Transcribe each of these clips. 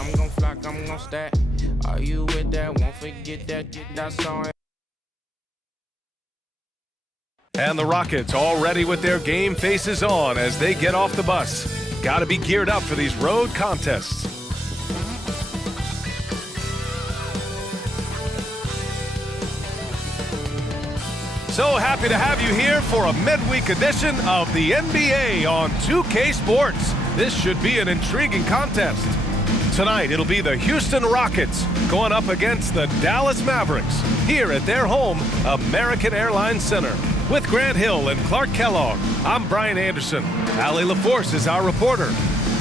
I'm gon' flock, I'm gon' stack. Are you with that? Won't forget that. That song. And the Rockets all ready with their game faces on as they get off the bus. Got to be geared up for these road contests. So happy to have you here for a midweek edition of the NBA on 2K Sports. This should be an intriguing contest. Tonight, it'll be the Houston Rockets going up against the Dallas Mavericks here at their home, American Airlines Center. With Grant Hill and Clark Kellogg, I'm Brian Anderson. Allie LaForce is our reporter.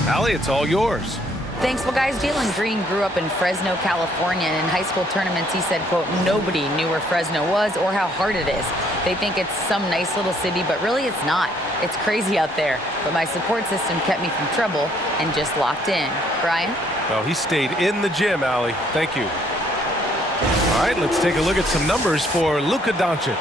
Allie, it's all yours. Thanks. Well, guys, Jalen Green grew up in Fresno, California, and in high school tournaments, he said, quote, nobody knew where Fresno was or how hard it is. They think it's some nice little city, but really it's not. It's crazy out there. But my support system kept me from trouble and just locked in. Brian? Well, he stayed in the gym, Allie. Thank you. All right, let's take a look at some numbers for Luka Doncic.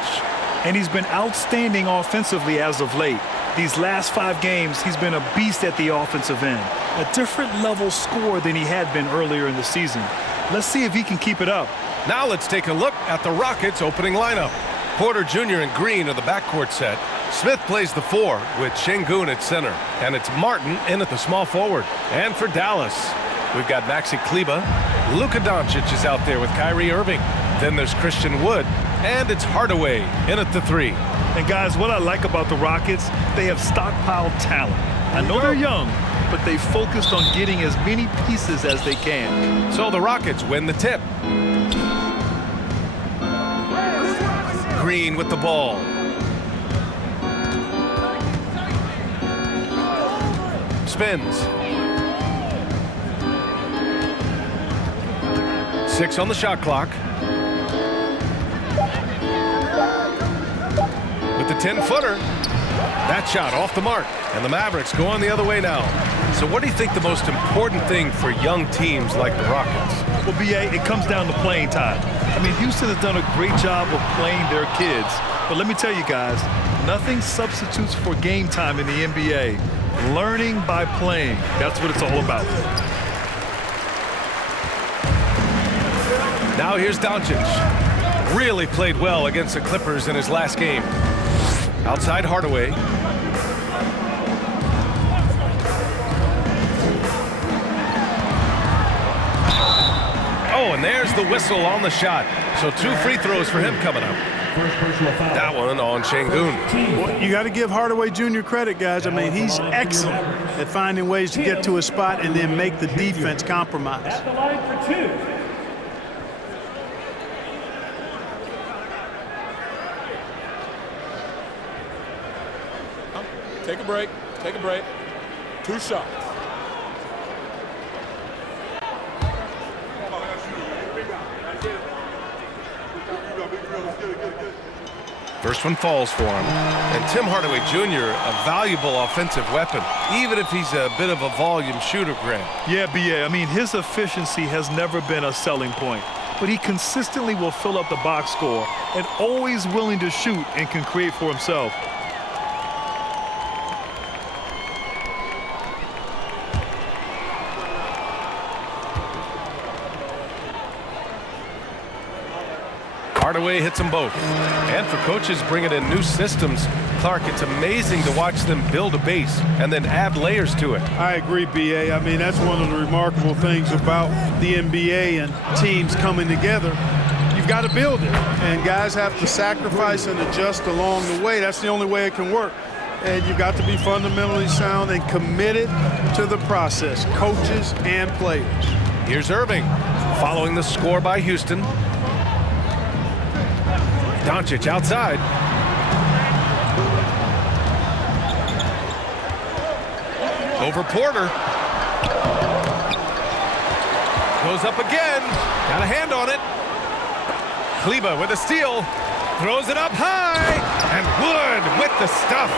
And he's been outstanding offensively as of late. These last 5 games, he's been a beast at the offensive end. A different level scorer than he had been earlier in the season. Let's see if he can keep it up. Now let's take a look at the Rockets' opening lineup. Porter Jr. and Green are the backcourt set. Smith plays the 4 with Şengün at center. And it's Martin in at the small forward. And for Dallas, we've got Maxi Kleber. Luka Doncic is out there with Kyrie Irving. Then there's Christian Wood. And it's Hardaway in at the 3. And guys, what I like about the Rockets, they have stockpiled talent. I know they're young, but they focused on getting as many pieces as they can. So the Rockets win the tip. Green with the ball. Spins. 6 on the shot clock. With the 10-footer. That shot off the mark. And the Mavericks go on the other way now. So what do you think the most important thing for young teams like the Rockets? Well, B.A., it comes down to playing time. I mean, Houston has done a great job of playing their kids. But let me tell you guys, nothing substitutes for game time in the NBA. Learning by playing. That's what it's all about. Now here's Doncic. Really played well against the Clippers in his last game. Outside Hardaway. Oh, and there's the whistle on the shot. So 2 free throws for him coming up. That one on Şengün. Well, you got to give Hardaway Jr. credit, guys. I mean, he's excellent at finding ways to get to his spot and then make the defense compromise. At the line for 2. Take a break. Take a break. 2 shots. First one falls for him. And Tim Hardaway Jr., a valuable offensive weapon, even if he's a bit of a volume shooter, Grant. Yeah, B.A., I mean, his efficiency has never been a selling point. But he consistently will fill up the box score and always willing to shoot and can create for himself. Hardaway hits them both. And for coaches bringing in new systems, Clark, it's amazing to watch them build a base and then add layers to it. I agree, B.A. I mean, that's one of the remarkable things about the NBA and teams coming together. You've got to build it, and guys have to sacrifice and adjust along the way. That's the only way it can work. And you've got to be fundamentally sound and committed to the process, coaches and players. Here's Irving, following the score by Houston. Doncic outside. Over Porter. Goes up again. Got a hand on it. Kleber with a steal. Throws it up high. And Wood with the stuff.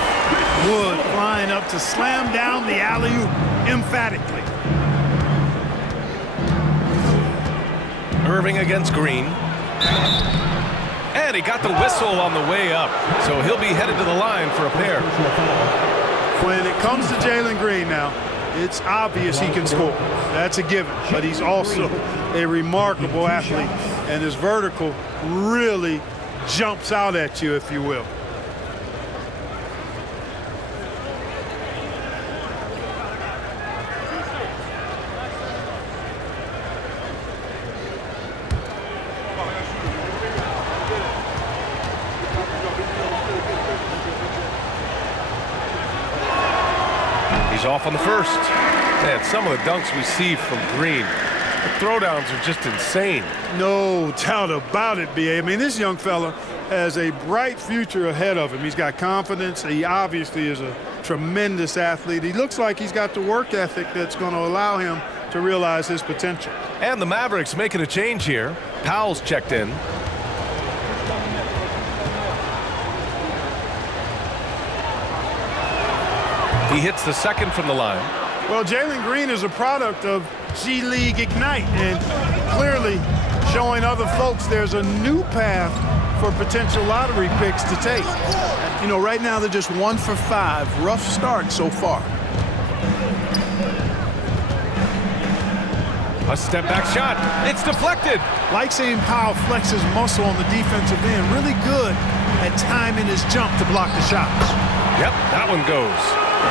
Wood flying up to slam down the alley-oop emphatically. Irving against Green. And he got the whistle on the way up. So he'll be headed to the line for a pair. When it comes to Jalen Green now, It's obvious he can score. That's a given. But he's also a remarkable athlete. And his vertical really jumps out at you, if you will. He's off on the first. Man, some of the dunks we see from Green, the throwdowns are just insane. No doubt about it, B.A. I mean, this young fella has a bright future ahead of him. He's got confidence. He obviously is a tremendous athlete. He looks like he's got the work ethic that's going to allow him to realize his potential. And the Mavericks making a change here. Powell's checked in. He hits the second from the line. Well, Jalen Green is a product of G League Ignite and clearly showing other folks there's a new path for potential lottery picks to take. You know, right now they're just 1 for 5. Rough start so far. A step back shot. It's deflected. Like seeing Powell flex his muscle on the defensive end. Really good at timing his jump to block the shots. Yep, that one goes.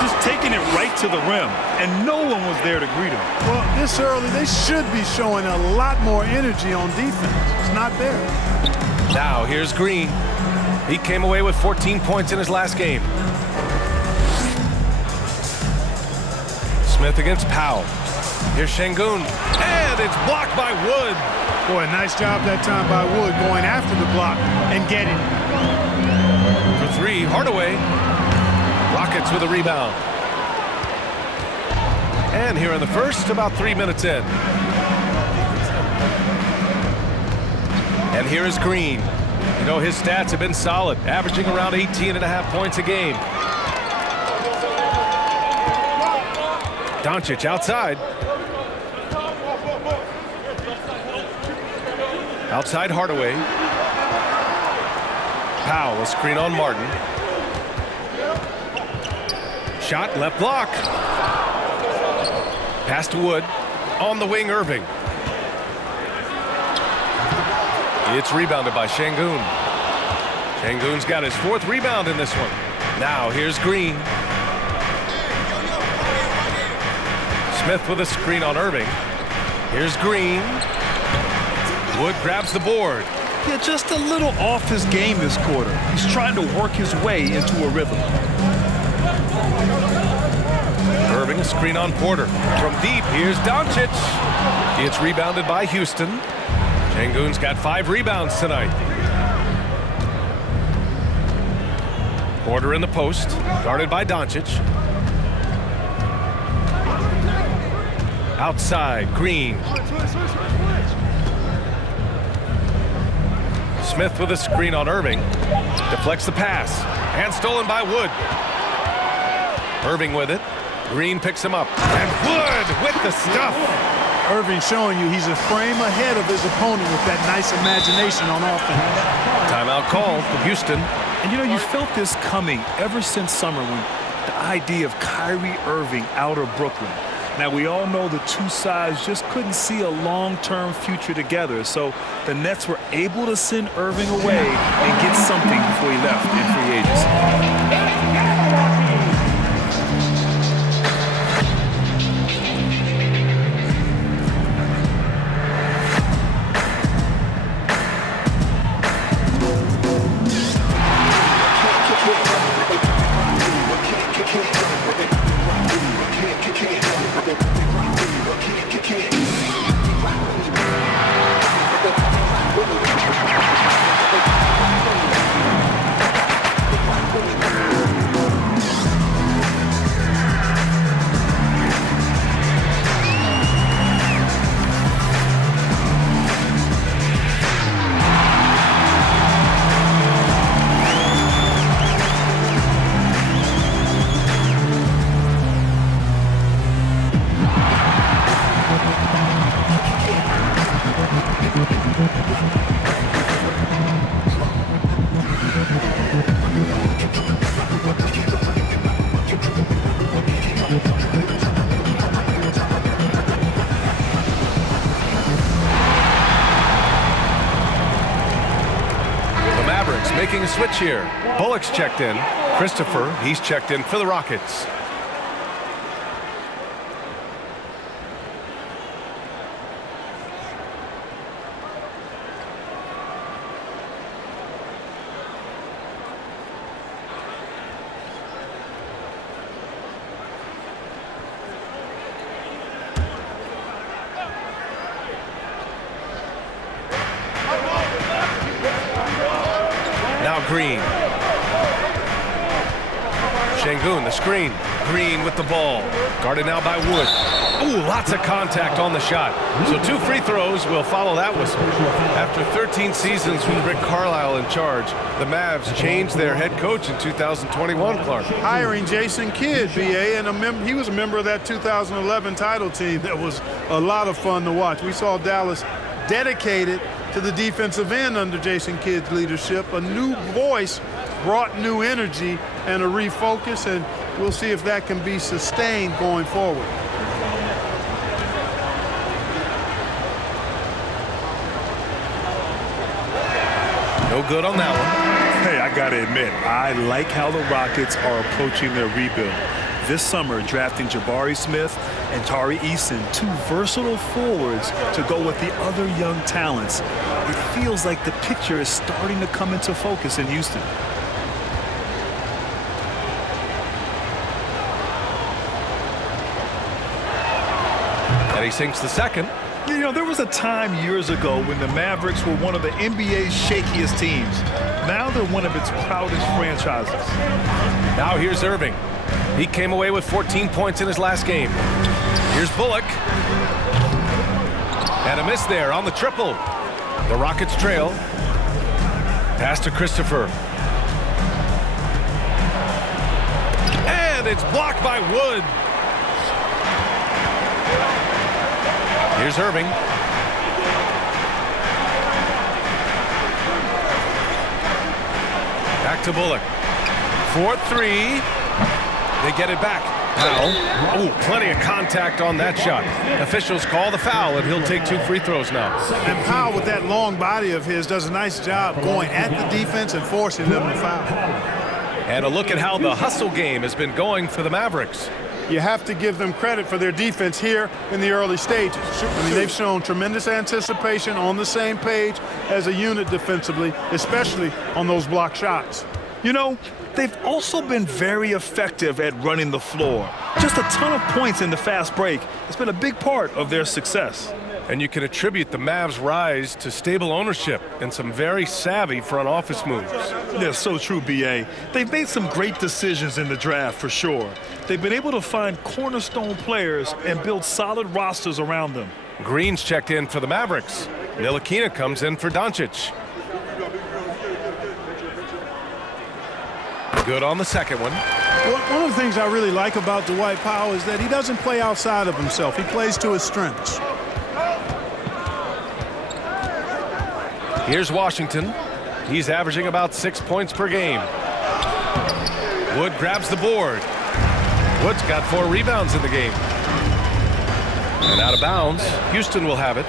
Just taking it right to the rim, and no one was there to greet him. Well, this early, they should be showing a lot more energy on defense. It's not there. Now, here's Green. He came away with 14 points in his last game. Smith against Powell. Here's Şengün, and it's blocked by Wood. Boy, nice job that time by Wood going after the block and getting it. For three, Hardaway. Rockets with a rebound. And here in the first, about 3 minutes in. And here is Green. You know, his stats have been solid, averaging around 18.5 points a game. Doncic outside. Outside Hardaway. Powell, a screen on Martin. Shot, left block. Pass to Wood. On the wing, Irving. It's rebounded by Şengün. Şengün's got his 4th rebound in this one. Now, here's Green. Smith with a screen on Irving. Here's Green. Wood grabs the board. Yeah, just a little off his game this quarter. He's trying to work his way into a rhythm. Irving, a screen on Porter. From deep, here's Doncic. It's rebounded by Houston. Şengün's got 5 rebounds tonight. Porter in the post, guarded by Doncic. Outside, Green. Smith with a screen on Irving. Deflects the pass. And stolen by Wood. Irving with it. Green picks him up. And Wood with the stuff. Irving showing you he's a frame ahead of his opponent with that nice imagination on offense. Timeout call from Houston. And you know, you felt this coming ever since summer when the idea of Kyrie Irving out of Brooklyn. Now, we all know the two sides just couldn't see a long-term future together. So the Nets were able to send Irving away and get something before he left in free agency. making a switch here. Bullock's checked in. Christopher, he's checked in for the Rockets. Now Green. Şengün, the screen. Green with the ball. Guarded now by Wood. Ooh, lots of contact on the shot. So 2 free throws will follow that whistle. After 13 seasons with Rick Carlisle in charge, the Mavs changed their head coach in 2021, Clark. Hiring Jason Kidd, BA, and he was a member of that 2011 title team. That was a lot of fun to watch. We saw Dallas dedicated to the defensive end under Jason Kidd's leadership. A new voice brought new energy and a refocus, and we'll see if that can be sustained going forward. No good on that one. Hey, I gotta admit, I like how the Rockets are approaching their rebuild. This summer, drafting Jabari Smith and Tari Eason, 2 versatile forwards to go with the other young talents. It feels like the picture is starting to come into focus in Houston. And he sinks the second. You know, there was a time years ago when the Mavericks were one of the NBA's shakiest teams. Now they're one of its proudest franchises. Now here's Irving. He came away with 14 points in his last game. Here's Bullock. And a miss there on the triple. The Rockets trail. Pass to Christopher. And it's blocked by Wood. Here's Irving. Back to Bullock. 4-3. They get it back. Foul. Ooh, plenty of contact on that shot. Officials call the foul, and he'll take 2 free throws now. And Powell, with that long body of his, does a nice job going at the defense and forcing them to foul. And a look at how the hustle game has been going for the Mavericks. You have to give them credit for their defense here in the early stages. I mean, they've shown tremendous anticipation, on the same page as a unit defensively, especially on those block shots. You know, they've also been very effective at running the floor. Just a ton of points in the fast break. It's been a big part of their success. And you can attribute the Mavs' rise to stable ownership and some very savvy front office moves. Yeah, so true, B.A. They've made some great decisions in the draft, for sure. They've been able to find cornerstone players and build solid rosters around them. Green's checked in for the Mavericks. Ntilikina comes in for Doncic. Good on the second one. One of the things I really like about Dwight Powell is that he doesn't play outside of himself. He plays to his strengths. Here's Washington. He's averaging about 6 points per game. Wood grabs the board. Wood's got 4 rebounds in the game. And out of bounds, Houston will have it.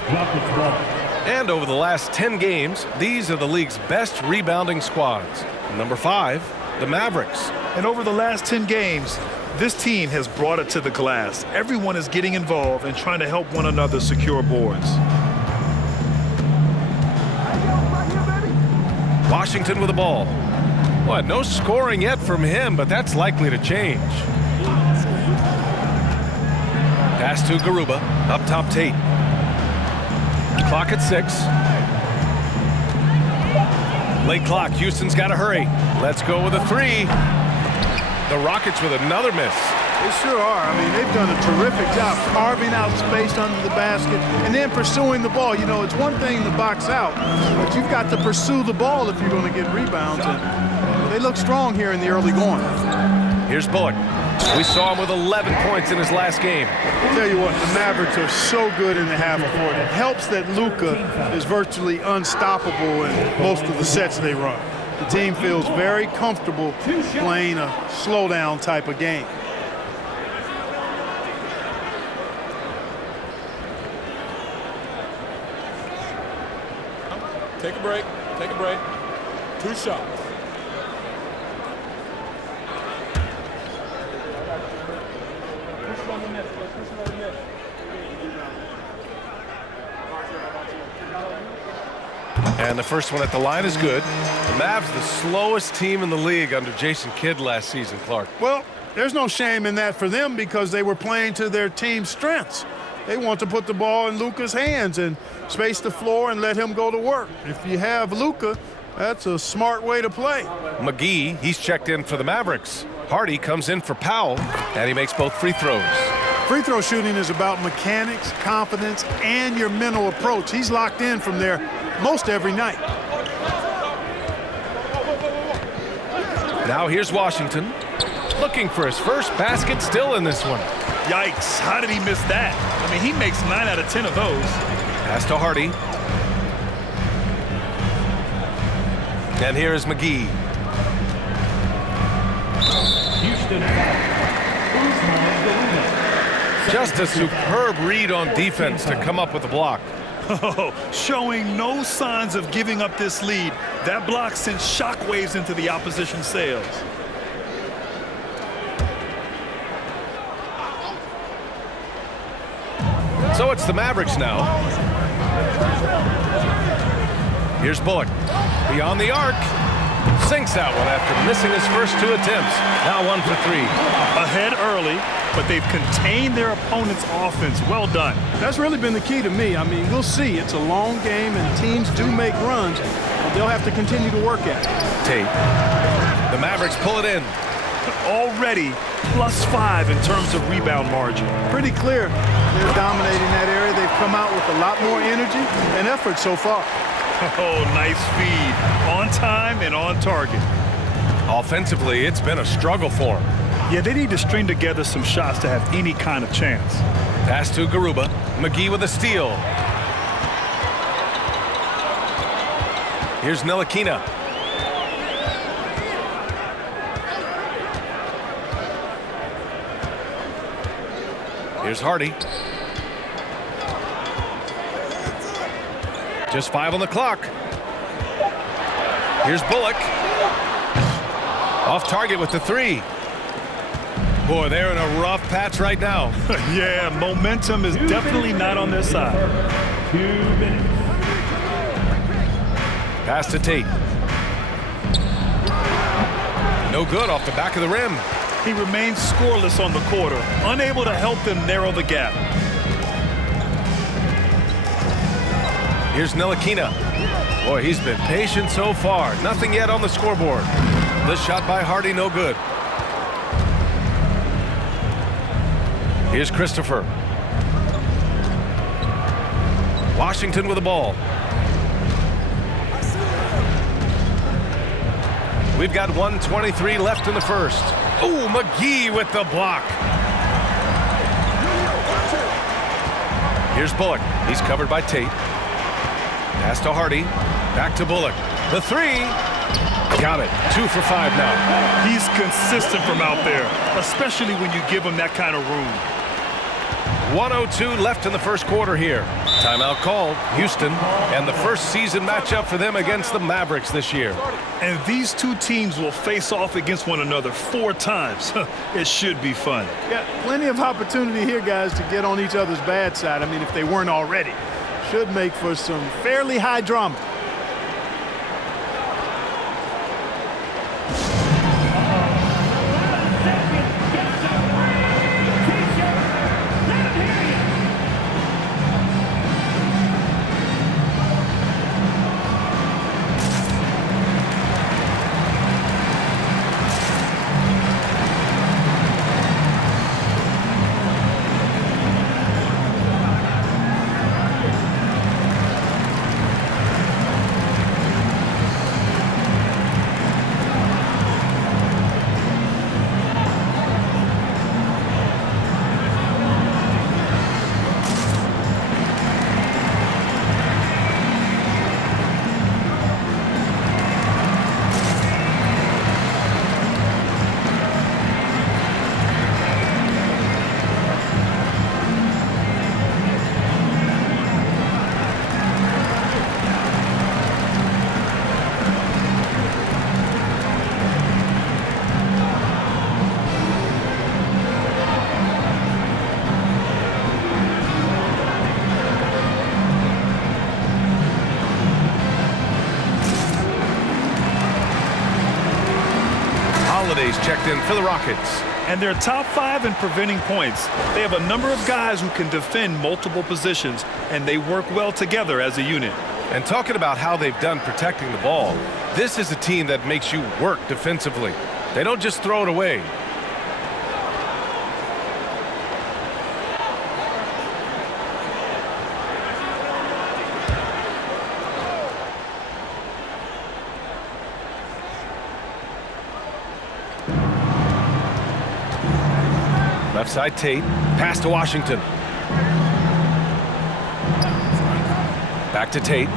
And over the last 10 games, these are the league's best rebounding squads. Number 5, the Mavericks. And over the last 10 games, this team has brought it to the glass. Everyone is getting involved and trying to help one another secure boards. Washington with the ball. What, no scoring yet from him, but that's likely to change. Pass to Garuba. Up top, Tate. Clock at 6. Late clock. Houston's got to hurry. Let's go with a 3. The Rockets with another miss. They sure are. I mean, they've done a terrific job carving out space under the basket and then pursuing the ball. You know, it's one thing to box out, but you've got to pursue the ball if you're going to get rebounds. And they look strong here in the early going. Here's Bullock. We saw him with 11 points in his last game. I'll tell you what, the Mavericks are so good in the half court. It helps that Luka is virtually unstoppable in most of the sets they run. The team feels very comfortable playing a slowdown type of game. Take a break. Take a break. 2 shots. And the first one at the line is good. The Mavs, the slowest team in the league under Jason Kidd last season, Clark. Well, there's no shame in that for them because they were playing to their team's strengths. They want to put the ball in Luka's hands and space the floor and let him go to work. If you have Luka, that's a smart way to play. McGee, he's checked in for the Mavericks. Hardy comes in for Powell, and he makes both free throws. Free throw shooting is about mechanics, confidence, and your mental approach. He's locked in from there most every night. Now here's Washington, looking for his first basket, still in this one. Yikes, how did he miss that? I mean, he makes 9 out of 10 of those. Pass to Hardy. And here is McGee. Just a superb read on defense to come up with a block. Oh, showing no signs of giving up this lead. That block sent shockwaves into the opposition sails. So it's the Mavericks now. Here's Bullock. Beyond the arc. Sinks that one after missing his first 2 attempts. Now 1 for 3. Ahead early, but they've contained their opponent's offense. Well done. That's really been the key to me. I mean, we'll see. It's a long game, and teams do make runs. But they'll have to continue to work at it. Tate. The Mavericks pull it in. Already +5 in terms of rebound margin. Pretty clear they're dominating that area. They've come out with a lot more energy and effort so far. Oh, nice feed. On time and on target. Offensively, it's been a struggle for him. Yeah, they need to string together some shots to have any kind of chance. Pass to Garuba. McGee with a steal. Here's Ntilikina. Here's Hardy. Just 5 on the clock. Here's Bullock. Off target with the 3. Boy, they're in a rough patch right now. Yeah, momentum is definitely not on their side. 2 minutes. Pass to Tate. No good off the back of the rim. He remains scoreless on the quarter, unable to help them narrow the gap. Here's Ntilikina. Boy, he's been patient so far. Nothing yet on the scoreboard. This shot by Hardy, no good. Here's Christopher. Washington with the ball. We've got 1:23 left in the first. Oh, McGee with the block. Here's Bullock. He's covered by Tate. Pass to Hardy. Back to Bullock. The 3. Got it. 2 for 5 now. He's consistent from out there, especially when you give him that kind of room. 1:02 left in the first quarter here. Timeout called. Houston, and the first season matchup for them against the Mavericks this year. And these two teams will face off against one another 4 times. It should be fun. Yeah, plenty of opportunity here, guys, to get on each other's bad side. I mean, if they weren't already. Should make for some fairly high drama. Holiday's checked in for the Rockets. And they're top 5 in preventing points. They have a number of guys who can defend multiple positions, and they work well together as a unit. And talking about how they've done protecting the ball, this is a team that makes you work defensively. They don't just throw it away. Left side Tate, pass to Washington. Back to Tate.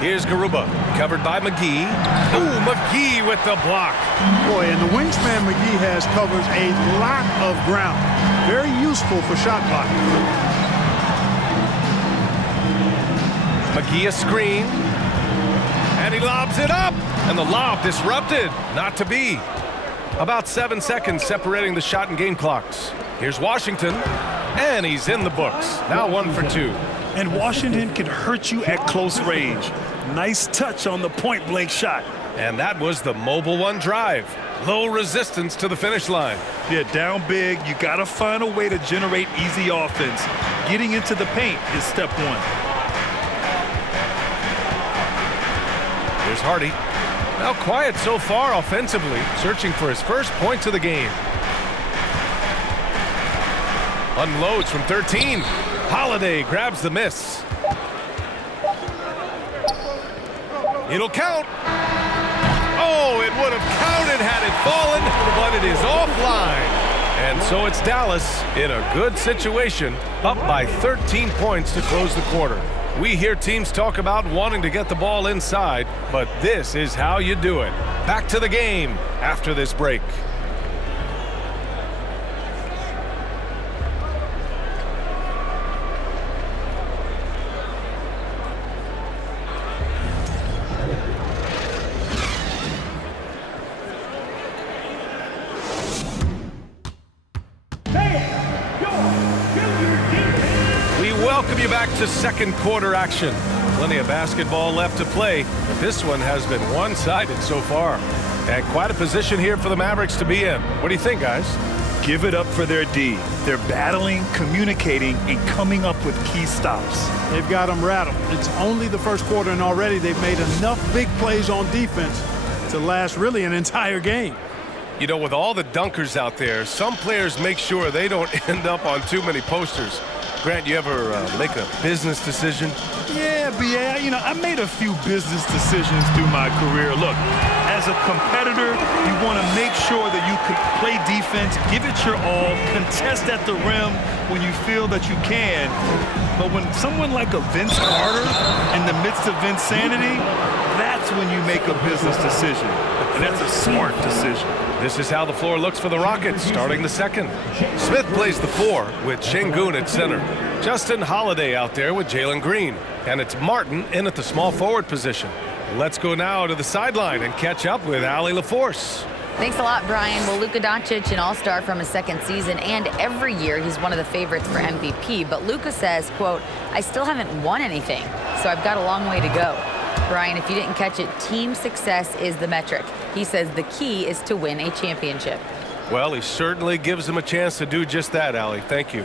Here's Garuba, covered by McGee. Ooh, McGee with the block. Boy, and the wingspan McGee has covers a lot of ground. Very useful for shot blocking. McGee a screen. And he lobs it up. And the lob disrupted. Not to be. About 7 seconds separating the shot and game clocks. Here's Washington. And he's in the books. Now 1 for 2. And Washington can hurt you at close range. Nice touch on the point-blank shot. And that was the Mobile One drive. Low resistance to the finish line. Yeah, down big. You got to find a way to generate easy offense. Getting into the paint is step 1. Here's Hardy. Now quiet so far offensively, searching for his first points of the game. Unloads from 13. Holiday grabs the miss. It'll count. Oh, it would have counted had it fallen, but it is offline. And so it's Dallas in a good situation, up by 13 points to close the quarter. We hear teams talk about wanting to get the ball inside, but this is how you do it. Back to the game after this break. Welcome you back to second quarter action. Plenty of basketball left to play, but this one has been one-sided so far. And quite a position here for the Mavericks to be in. What do you think, guys? Give it up for their D. They're battling, communicating, and coming up with key stops. They've got them rattled. It's only the first quarter, and already they've made enough big plays on defense to last really an entire game. You know, with all the dunkers out there, some players make sure they don't end up on too many posters. Grant, you ever make a business decision? Yeah, B.A., I made a few business decisions through my career. Look, as a competitor, you want to make sure that you can play defense, give it your all, contest at the rim when you feel that you can. But when someone like a Vince Carter in the midst of insanity, that's when you make a business decision. And that's a smart decision. This is how the floor looks for the Rockets starting the second. Smith plays the 4 with Şengün at center. Justin Holiday out there with Jalen Green. And it's Martin in at the small forward position. Let's go now to the sideline and catch up with Allie LaForce. Thanks a lot, Brian. Well, Luka Doncic, an all-star from his second season, and every year he's one of the favorites for MVP. But Luka says, quote, I still haven't won anything, so I've got a long way to go. Brian, if you didn't catch it, team success is the metric. He says the key is to win a championship. Well, he certainly gives them a chance to do just that, Allie. Thank you.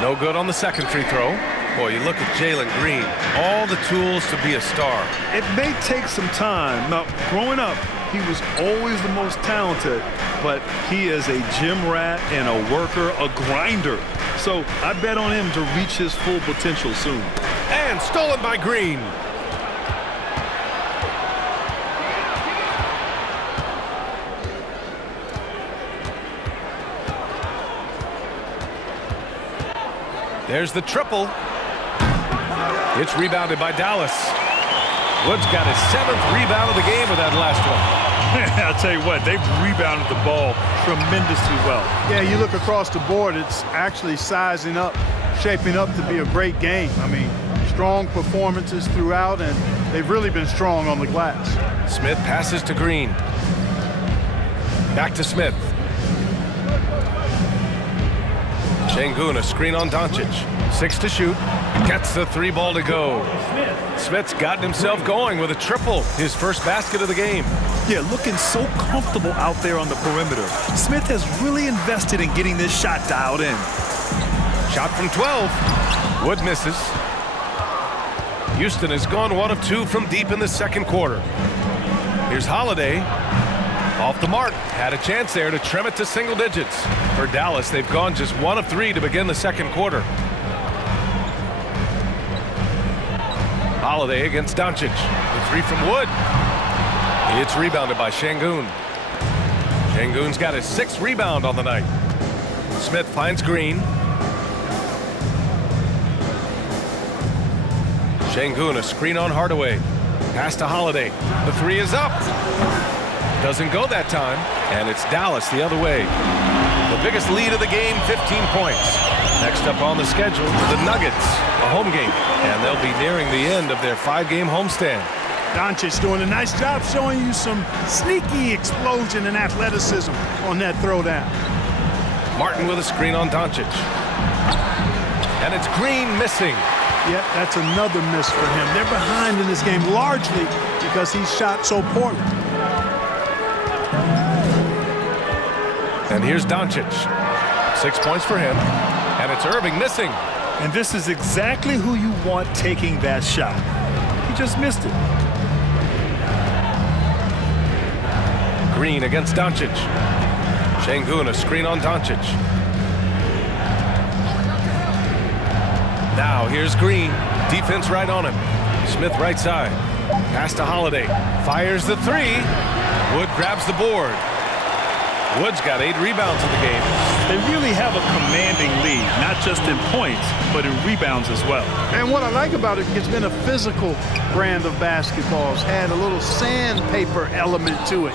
No good on the second free throw. Boy, you look at Jalen Green, all the tools to be a star. It may take some time. Now, growing up, he was always the most talented, but he is a gym rat and a worker, a grinder. So I bet on him to reach his full potential soon. And stolen by Green. There's the triple. It's rebounded by Dallas. Woods got his 7th rebound of the game with that last one. I'll tell you what, they've rebounded the ball tremendously well. Yeah, you look across the board, it's actually sizing up, shaping up to be a great game. I mean, strong performances throughout, and they've really been strong on the glass. Smith passes to Green. Back to Smith. Şengün, a screen on Doncic. 6 to shoot. Gets the 3 ball to go. Smith's gotten himself going with a triple. His first basket of the game. Yeah, looking so comfortable out there on the perimeter. Smith has really invested in getting this shot dialed in. Shot from 12. Wood misses. Houston has gone 1 of 2 from deep in the second quarter. Here's Holiday. Off the mark. Had a chance there to trim it to single digits. For Dallas, they've gone just 1 of 3 to begin the second quarter. Holiday against Doncic. The 3 from Wood. It's rebounded by Şengün. Şengün's got his 6th rebound on the night. Smith finds Green. Şengün, a screen on Hardaway. Pass to Holiday. The 3 is up. Doesn't go that time, and it's Dallas the other way. The biggest lead of the game, 15 points. Next up on the schedule, the Nuggets, a home game, and they'll be nearing the end of their 5-game homestand. Doncic doing a nice job showing you some sneaky explosion and athleticism on that throwdown. Martin with a screen on Doncic. And it's Green missing. Yep, that's another miss for him. They're behind in this game largely because he shot so poorly. And here's Doncic. 6 points for him. And it's Irving missing. And this is exactly who you want taking that shot. He just missed it. Green against Doncic. Şengün, a screen on Doncic. Now here's Green. Defense right on him. Smith right side. Pass to Holiday. Fires the 3. Wood grabs the board. Wood's got 8 rebounds in the game. They really have a commanding lead, not just in points, but in rebounds as well. And what I like about it, it's been a physical brand of basketball. It's had a little sandpaper element to it.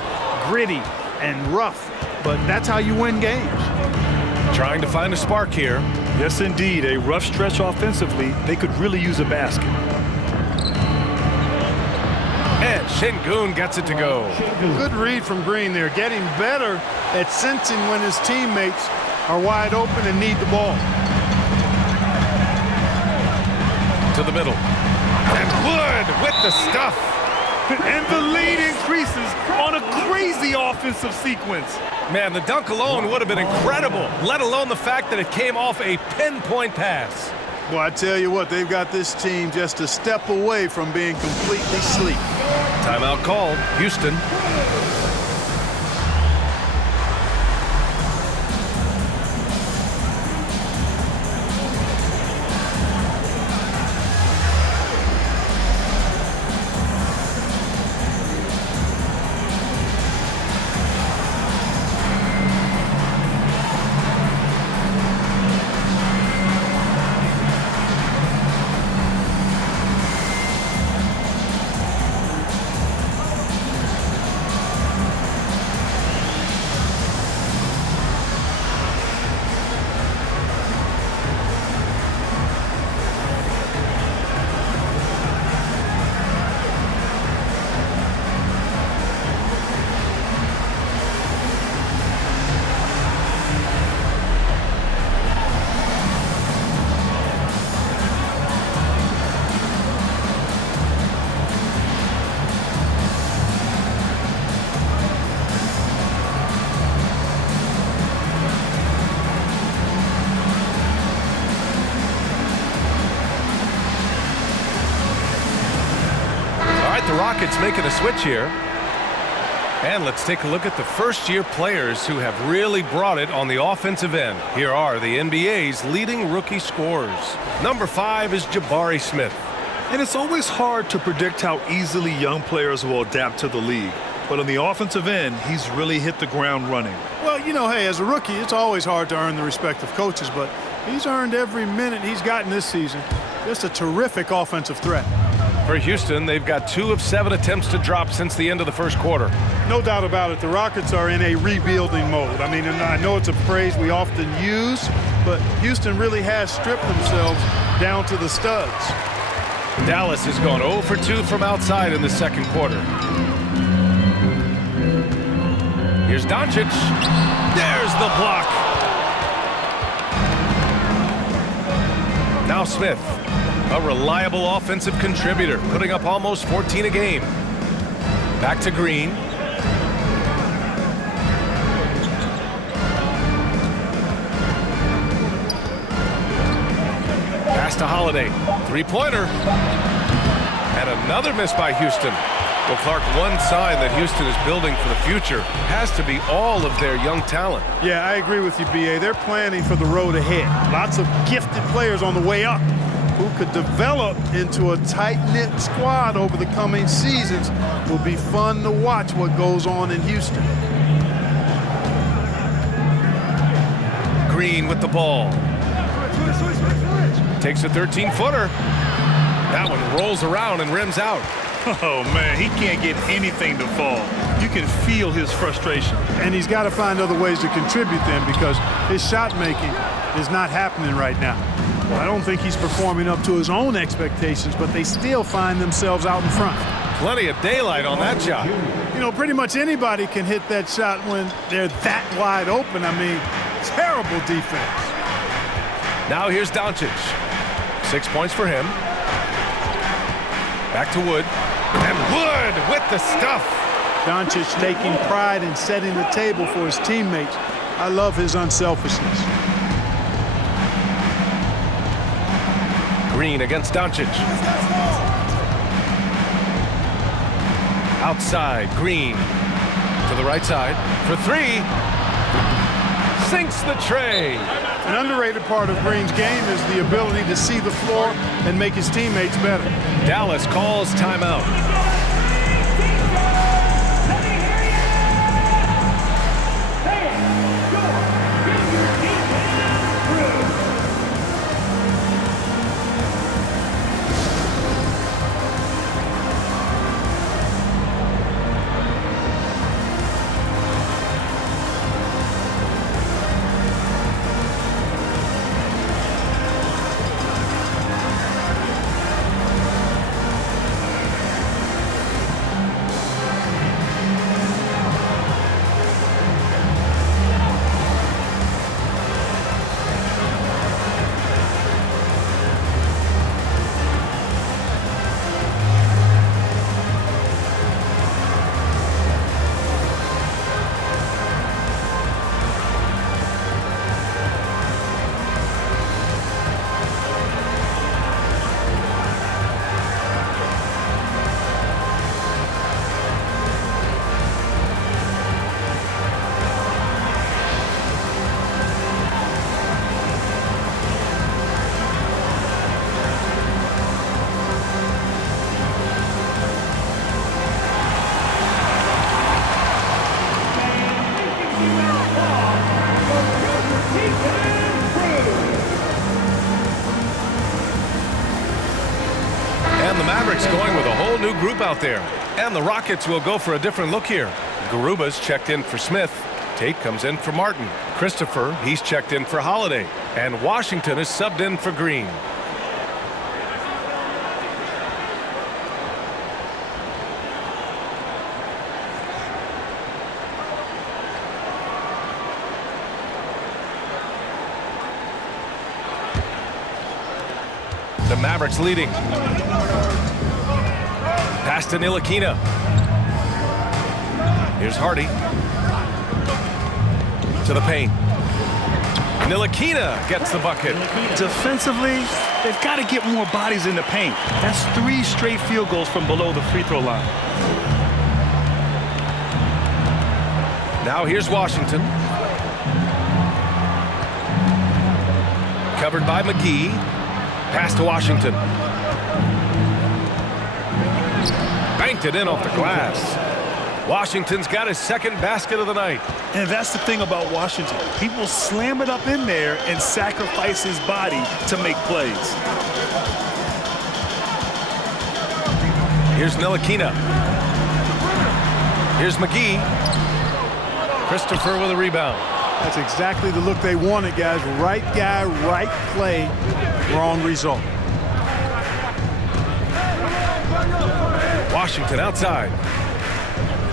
Gritty and rough, but that's how you win games. Trying to find a spark here. Yes, indeed. A rough stretch offensively. They could really use a basket. And Şengün gets it to go. Good read from Green there, getting better at sensing when his teammates are wide open and need the ball. To the middle. And Wood with the stuff. And the lead increases on a crazy offensive sequence. Man, the dunk alone would have been incredible, let alone the fact that it came off a pinpoint pass. Well, I tell you what, they've got this team just a step away from being completely asleep. Timeout called. Houston. Rockets making a switch here. And let's take a look at the first-year players who have really brought it on the offensive end. Here are the NBA's leading rookie scorers. Number 5 is Jabari Smith. And it's always hard to predict how easily young players will adapt to the league. But on the offensive end, he's really hit the ground running. Well, you know, hey, as a rookie, it's always hard to earn the respect of coaches, but he's earned every minute he's gotten this season. Just a terrific offensive threat. For Houston, they've got 2 of 7 attempts to drop since the end of the first quarter. No doubt about it. The Rockets are in a rebuilding mode. I mean, and I know it's a phrase we often use, but Houston really has stripped themselves down to the studs. Dallas has gone 0 for 2 from outside in the second quarter. Here's Doncic. There's the block. Now Smith, a reliable offensive contributor, putting up almost 14 a game. Back to Green. Pass to Holiday. Three-pointer. And another miss by Houston. Well, Clark, one sign that Houston is building for the future has to be all of their young talent. Yeah, I agree with you, B.A. They're planning for the road ahead. Lots of gifted players on the way up who could develop into a tight-knit squad over the coming seasons. Will be fun to watch what goes on in Houston. Green with the ball. Takes a 13-footer. That one rolls around and rims out. Oh, man, he can't get anything to fall. You can feel his frustration. And he's got to find other ways to contribute then, because his shot making is not happening right now. I don't think he's performing up to his own expectations, but they still find themselves out in front. Plenty of daylight on that shot. You know, pretty much anybody can hit that shot when they're that wide open. I mean, terrible defense. Now here's Doncic. 6 points for him. Back to Wood. And Wood with the stuff. Doncic taking pride in setting the table for his teammates. I love his unselfishness. Green against Doncic. Outside, Green to the right side for three. Sinks the tray. An underrated part of Green's game is the ability to see the floor and make his teammates better. Dallas calls timeout. And the Mavericks going with a whole new group out there. And the Rockets will go for a different look here. Garuba's checked in for Smith. Tate comes in for Martin. Christopher, he's checked in for Holiday. And Washington is subbed in for Green. The Mavericks leading. Pass to Ntilikina. Here's Hardy. To the paint. Ntilikina gets the bucket. Defensively, they've got to get more bodies in the paint. That's 3 straight field goals from below the free throw line. Now here's Washington. Covered by McGee. Pass to Washington. Banked it in off the glass. Washington's got his second basket of the night. And that's the thing about Washington. He will slam it up in there and sacrifice his body to make plays. Here's Ntilikina. Here's McGee. Christopher with a rebound. That's exactly the look they wanted, guys. Right guy, right play, wrong result. Washington outside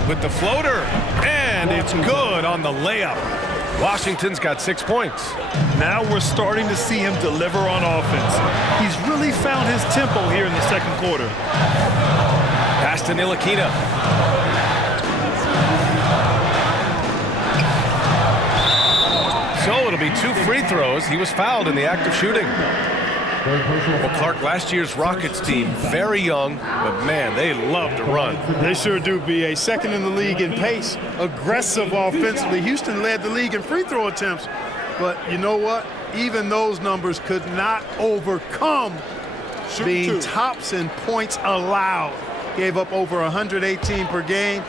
with the floater, and it's good on the layup. Washington's got 6 points. Now we're starting to see him deliver on offense. He's really found his tempo here in the second quarter. Pass to Ntilikina. So it'll be 2 free throws. He was fouled in the act of shooting. Well, Clark, last year's Rockets team, very young, but man, they love to run. They sure do, B.A. Second in the league in pace, aggressive offensively. Houston led the league in free throw attempts. But you know what? Even those numbers could not overcome being tops in points allowed. Gave up over 118 per game.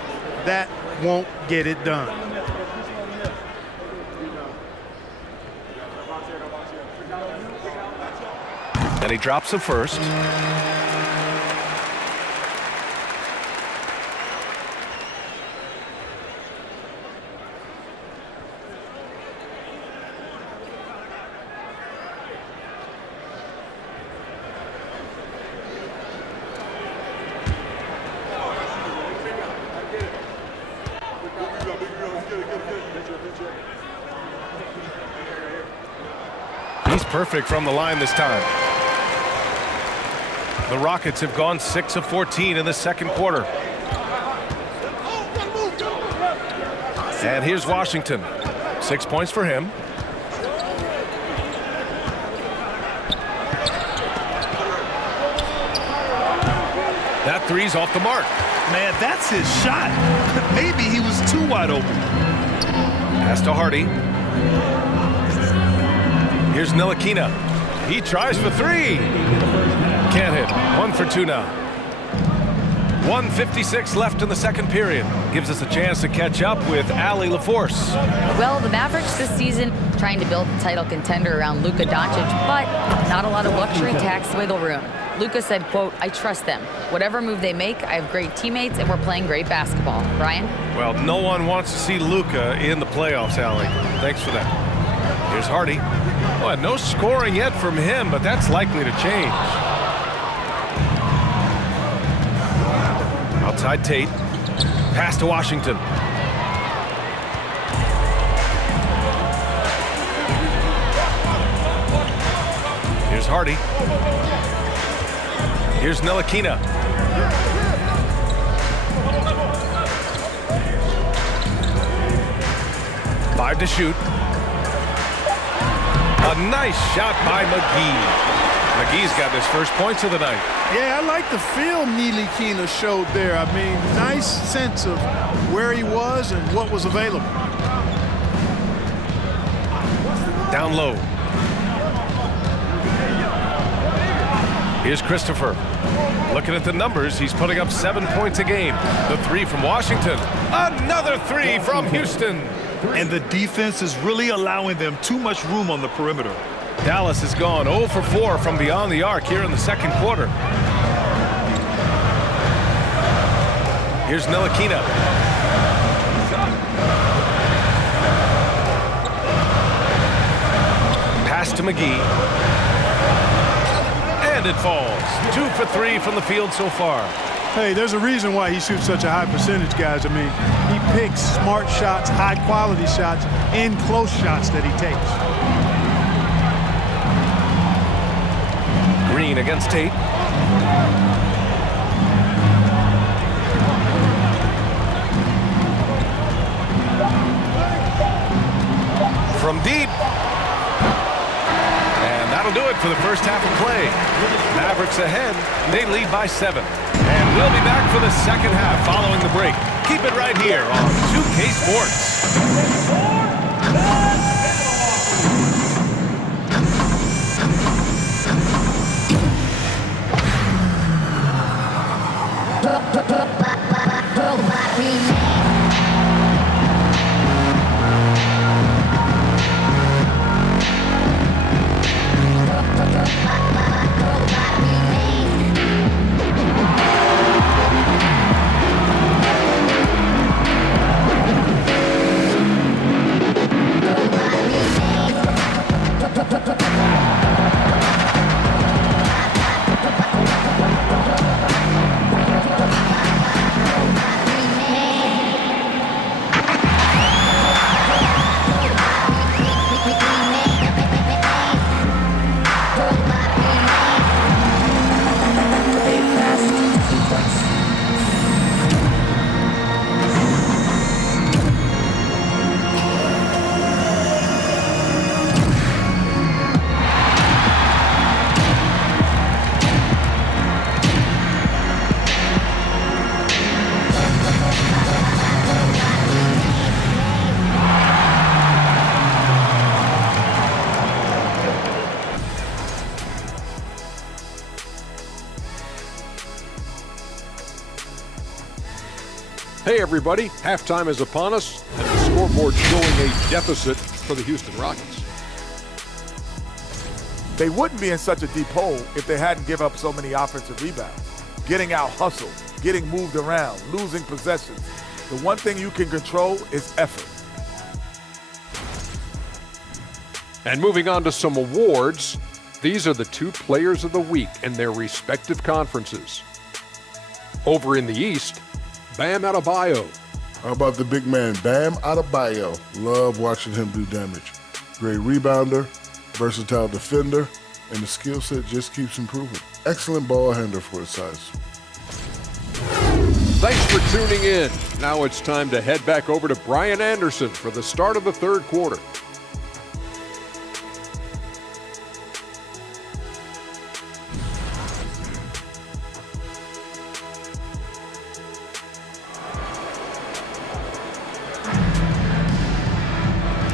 That won't get it done. And he drops the first. He's perfect from the line this time. The Rockets have gone 6 of 14 in the second quarter. And here's Washington. 6 points for him. That three's off the mark. Man, that's his shot. Maybe he was too wide open. Pass to Hardy. Here's Ntilikina. He tries for 3. Can't hit. 1 for 2 now. 1:56 left in the second period. Gives us a chance to catch up with Allie LaForce. Well, the Mavericks this season trying to build a title contender around Luka Doncic, but not a lot of luxury tax wiggle room. Luka said, quote, "I trust them. Whatever move they make, I have great teammates and we're playing great basketball." Brian? Well, no one wants to see Luka in the playoffs, Allie. Thanks for that. Here's Hardy. Well, no scoring yet from him, but that's likely to change. Outside Tate. Pass to Washington. Here's Hardy. Here's Ntilikina. Five to shoot. A nice shot by McGee. McGee's got his first points of the night. Yeah, I like the feel Ntilikina showed there. I mean, nice sense of where he was and what was available. Down low. Here's Christopher. Looking at the numbers, he's putting up 7 points a game. The 3 from Washington. Another 3 from Houston. And the defense is really allowing them too much room on the perimeter. Dallas has gone 0 for 4 from beyond the arc here in the second quarter. Here's Ntilikina. Pass to McGee. And it falls. 2 for 3 from the field so far. Hey, there's a reason why he shoots such a high percentage, guys. I mean, he picks smart shots, high-quality shots, and close shots that he takes. Green against Tate. From deep. And that'll do it for the first half of play. Mavericks ahead. They lead by 7. And we'll be back for the second half following the break. Keep it right here on 2K Sports. Hey everybody, halftime is upon us, and the scoreboard showing a deficit for the Houston Rockets. They wouldn't be in such a deep hole if they hadn't given up so many offensive rebounds. Getting out hustled, getting moved around, losing possessions. The one thing you can control is effort. And moving on to some awards, these are the 2 players of the week in their respective conferences. Over in the East, Bam Adebayo. How about the big man, Bam Adebayo? Love watching him do damage. Great rebounder, versatile defender, and the skill set just keeps improving. Excellent ball handler for his size. Thanks for tuning in. Now it's time to head back over to Brian Anderson for the start of the 3rd quarter.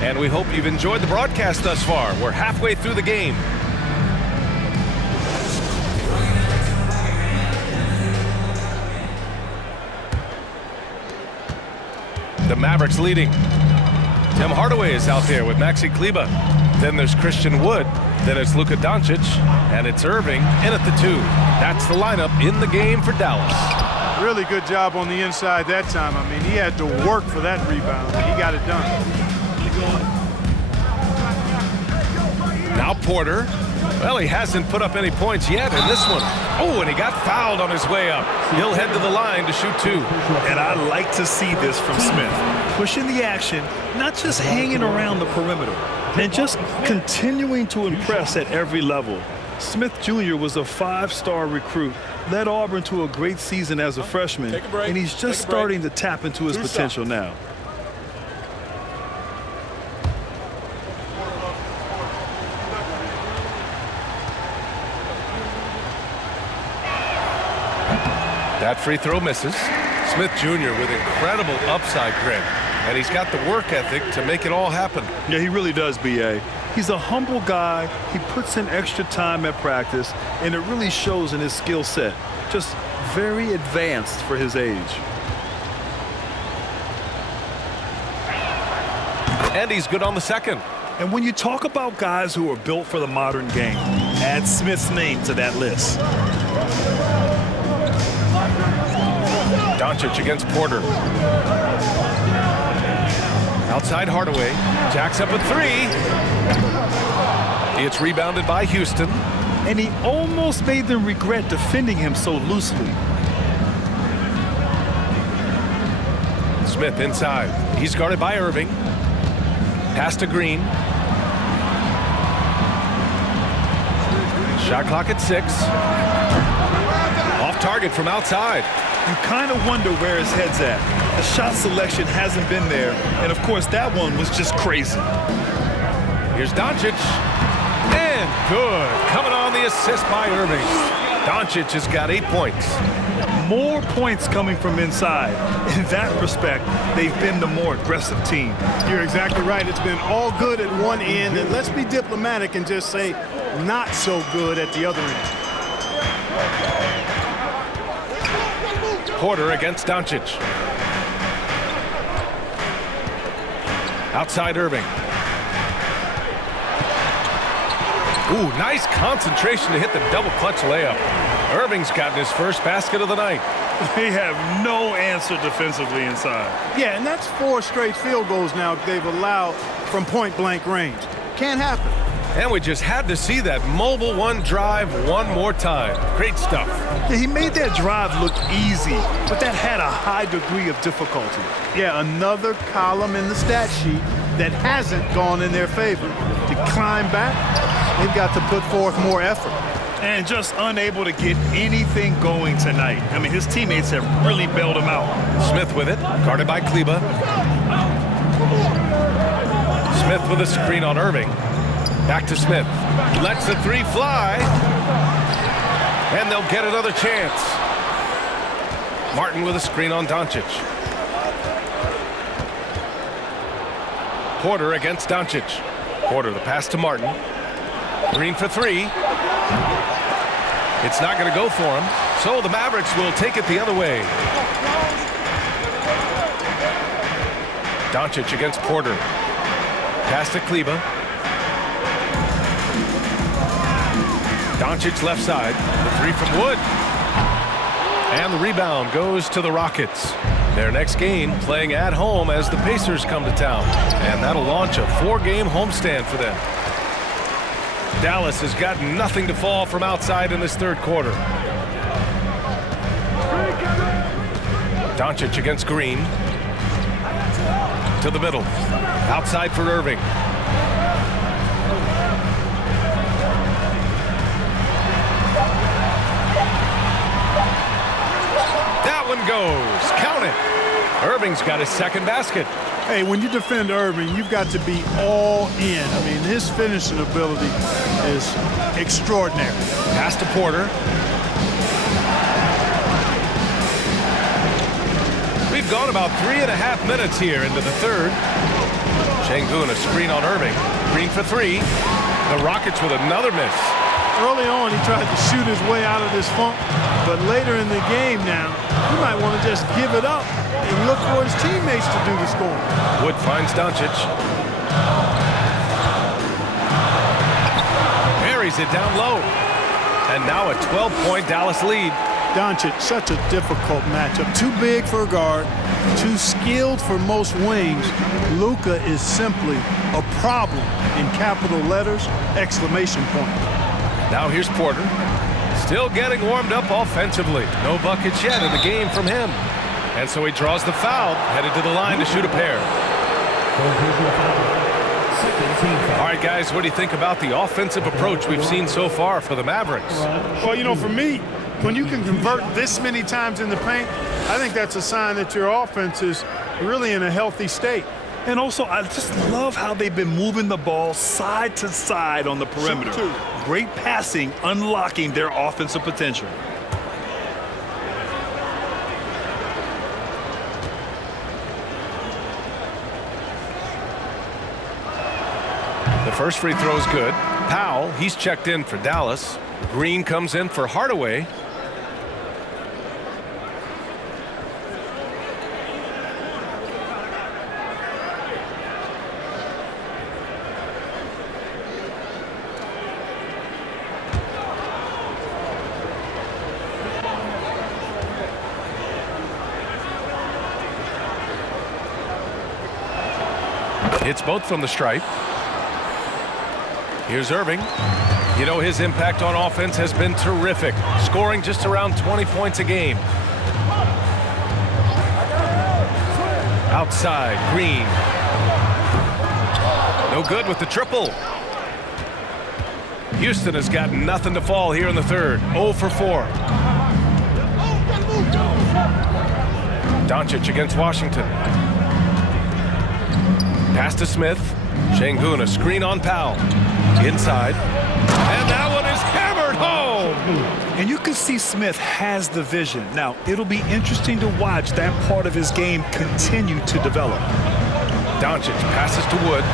And we hope you've enjoyed the broadcast thus far. We're halfway through the game. The Mavericks leading. Tim Hardaway is out there with Maxi Kleber. Then there's Christian Wood. Then it's Luka Doncic. And it's Irving in at the 2. That's the lineup in the game for Dallas. Really good job on the inside that time. I mean, he had to work for that rebound, but he got it done. Now Porter. Well, he hasn't put up any points yet in this one. Oh, and he got fouled on his way up. He'll head to the line to shoot 2. And I like to see this from Smith. Pushing the action, not just hanging around the perimeter, and just continuing to impress at every level. Smith Jr. was a 5-star recruit, led Auburn to a great season as a freshman, and he's just starting to tap into his potential now. That free throw misses. Smith Jr. with incredible upside, Greg. And he's got the work ethic to make it all happen. Yeah, he really does, B.A. He's a humble guy. He puts in extra time at practice, and it really shows in his skill set. Just very advanced for his age. And he's good on the second. And when you talk about guys who are built for the modern game, add Smith's name to that list. Doncic against Porter. Outside Hardaway. Jacks up a 3. It's rebounded by Houston. And he almost made them regret defending him so loosely. Smith inside. He's guarded by Irving. Pass to Green. Shot clock at 6. Off target from outside. You kind of wonder where his head's at. The shot selection hasn't been there, and of course that one was just crazy. Here's Doncic, and good. Coming on the assist by Irving. Doncic has got 8 points. More points coming from inside. In that respect, they've been the more aggressive team. You're exactly right. It's been all good at one end, and let's be diplomatic and just say not so good at the other end. Porter against Doncic. Outside Irving. Ooh, nice concentration to hit the double clutch layup. Irving's gotten his first basket of the night. They have no answer defensively inside. Yeah, and that's 4 straight field goals now they've allowed from point-blank range. Can't happen. And we just had to see that mobile one drive one more time. Great stuff. Yeah, he made that drive look easy, but that had a high degree of difficulty. Yeah, another column in the stat sheet that hasn't gone in their favor. To climb back, they've got to put forth more effort. And just unable to get anything going tonight. I mean, his teammates have really bailed him out. Smith with it, guarded by Kleber. Smith with a screen on Irving. Back to Smith. Lets the 3 fly. And they'll get another chance. Martin with a screen on Doncic. Porter against Doncic. Porter, the pass to Martin. Green for 3. It's not going to go for him. So the Mavericks will take it the other way. Doncic against Porter. Pass to Kleba. Doncic left side. The three from Wood. And the rebound goes to the Rockets. Their next game playing at home as the Pacers come to town. And that'll launch a 4-game homestand for them. Dallas has got nothing to fall from outside in this third quarter. Doncic against Green. To the middle. Outside for Irving. That one goes. Count it. Irving's got his second basket. Hey, when you defend Irving, you've got to be all in. I mean, his finishing ability is extraordinary. Pass to Porter. We've gone about 3.5 minutes here into the third. Şengün, a screen on Irving. Green for three. The Rockets with another miss. Early on, he tried to shoot his way out of this funk, but later in the game now, you might want to just give it up and look for his teammates to do the scoring. Wood finds Doncic. Buries it down low. And now a 12-point Dallas lead. Doncic, such a difficult matchup. Too big for a guard, too skilled for most wings. Luka is simply a problem in capital letters, exclamation point. Now here's Porter. Still getting warmed up offensively. No buckets yet in the game from him. And so he draws the foul, headed to the line to shoot a pair. All right, guys, what do you think about the offensive approach we've seen so far for the Mavericks? Well, you know, for me, when you can convert this many times in the paint, I think that's a sign that your offense is really in a healthy state. And also, I just love how they've been moving the ball side to side on the perimeter. Great passing, unlocking their offensive potential. The first free throw is good. Powell, he's checked in for Dallas. Green comes in for Hardaway. Hits both from the stripe. Here's Irving. You know, his impact on offense has been terrific, scoring just around 20 points a game. Outside, Green. No good with the triple. Houston has got nothing to fall here in the third. 0 for 4. Doncic against Washington. Pass to Smith. Şengün, a screen on Powell. Inside. And that one is hammered home. And you can see Smith has the vision. Now, it'll be interesting to watch that part of his game continue to develop. Doncic passes to Wood.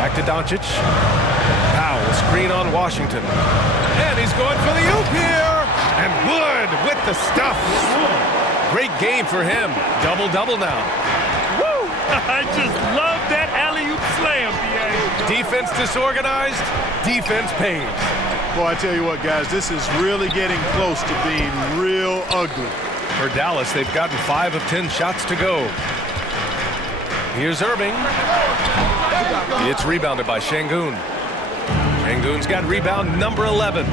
Back to Doncic. Powell, screen on Washington. And he's going for the oop here. And Wood with the stuff. Great game for him. Double-double now. Woo! I just love that alley-oop slam, B.A. Defense disorganized, defense pays. Boy, I tell you what, guys, this is really getting close to being real ugly. For Dallas, they've gotten 5 of 10 shots to go. Here's Irving. It's rebounded by Şengün. Şengün's got rebound number 11.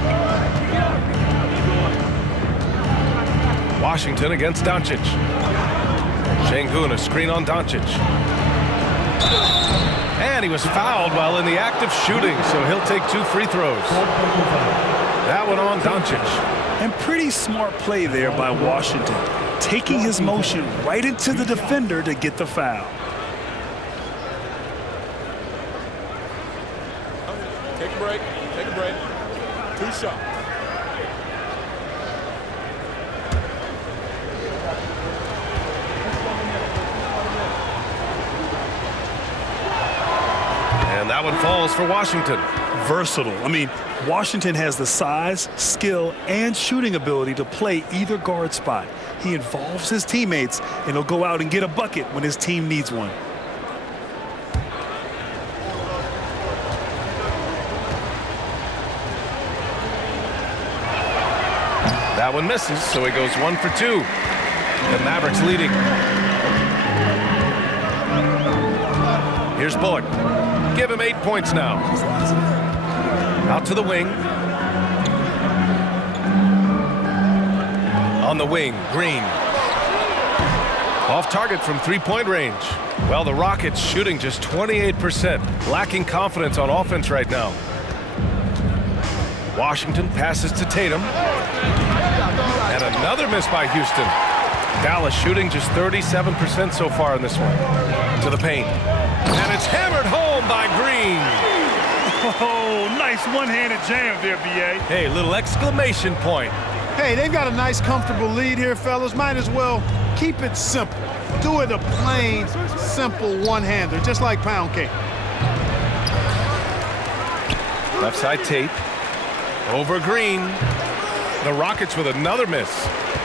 Washington against Doncic. Şengün, a screen on Doncic. And he was fouled while in the act of shooting, so he'll take 2 free throws. That one on Doncic. And pretty smart play there by Washington, taking his motion right into the defender to get the foul. Take a break. Take a break. 2 shots. And that one falls for Washington. Versatile. I mean, Washington has the size, skill, and shooting ability to play either guard spot. He involves his teammates, and he'll go out and get a bucket when his team needs one. That one misses, so he goes 1 for 2. The Mavericks leading. Here's Bullock. Give him 8 points now. Out to the wing. On the wing, Green. Off target from three-point range. Well, the Rockets shooting just 28%. Lacking confidence on offense right now. Washington passes to Tatum. And another miss by Houston. Dallas shooting just 37% so far in this one. To the paint. And it's hammered home by Green. Oh, nice one-handed jam there, B.A. Hey, little exclamation point. Hey, they've got a nice, comfortable lead here, fellas. Might as well keep it simple. Do it a plain, simple one-hander, just like pound cake. Left side Tate. Over Green. The Rockets with another miss.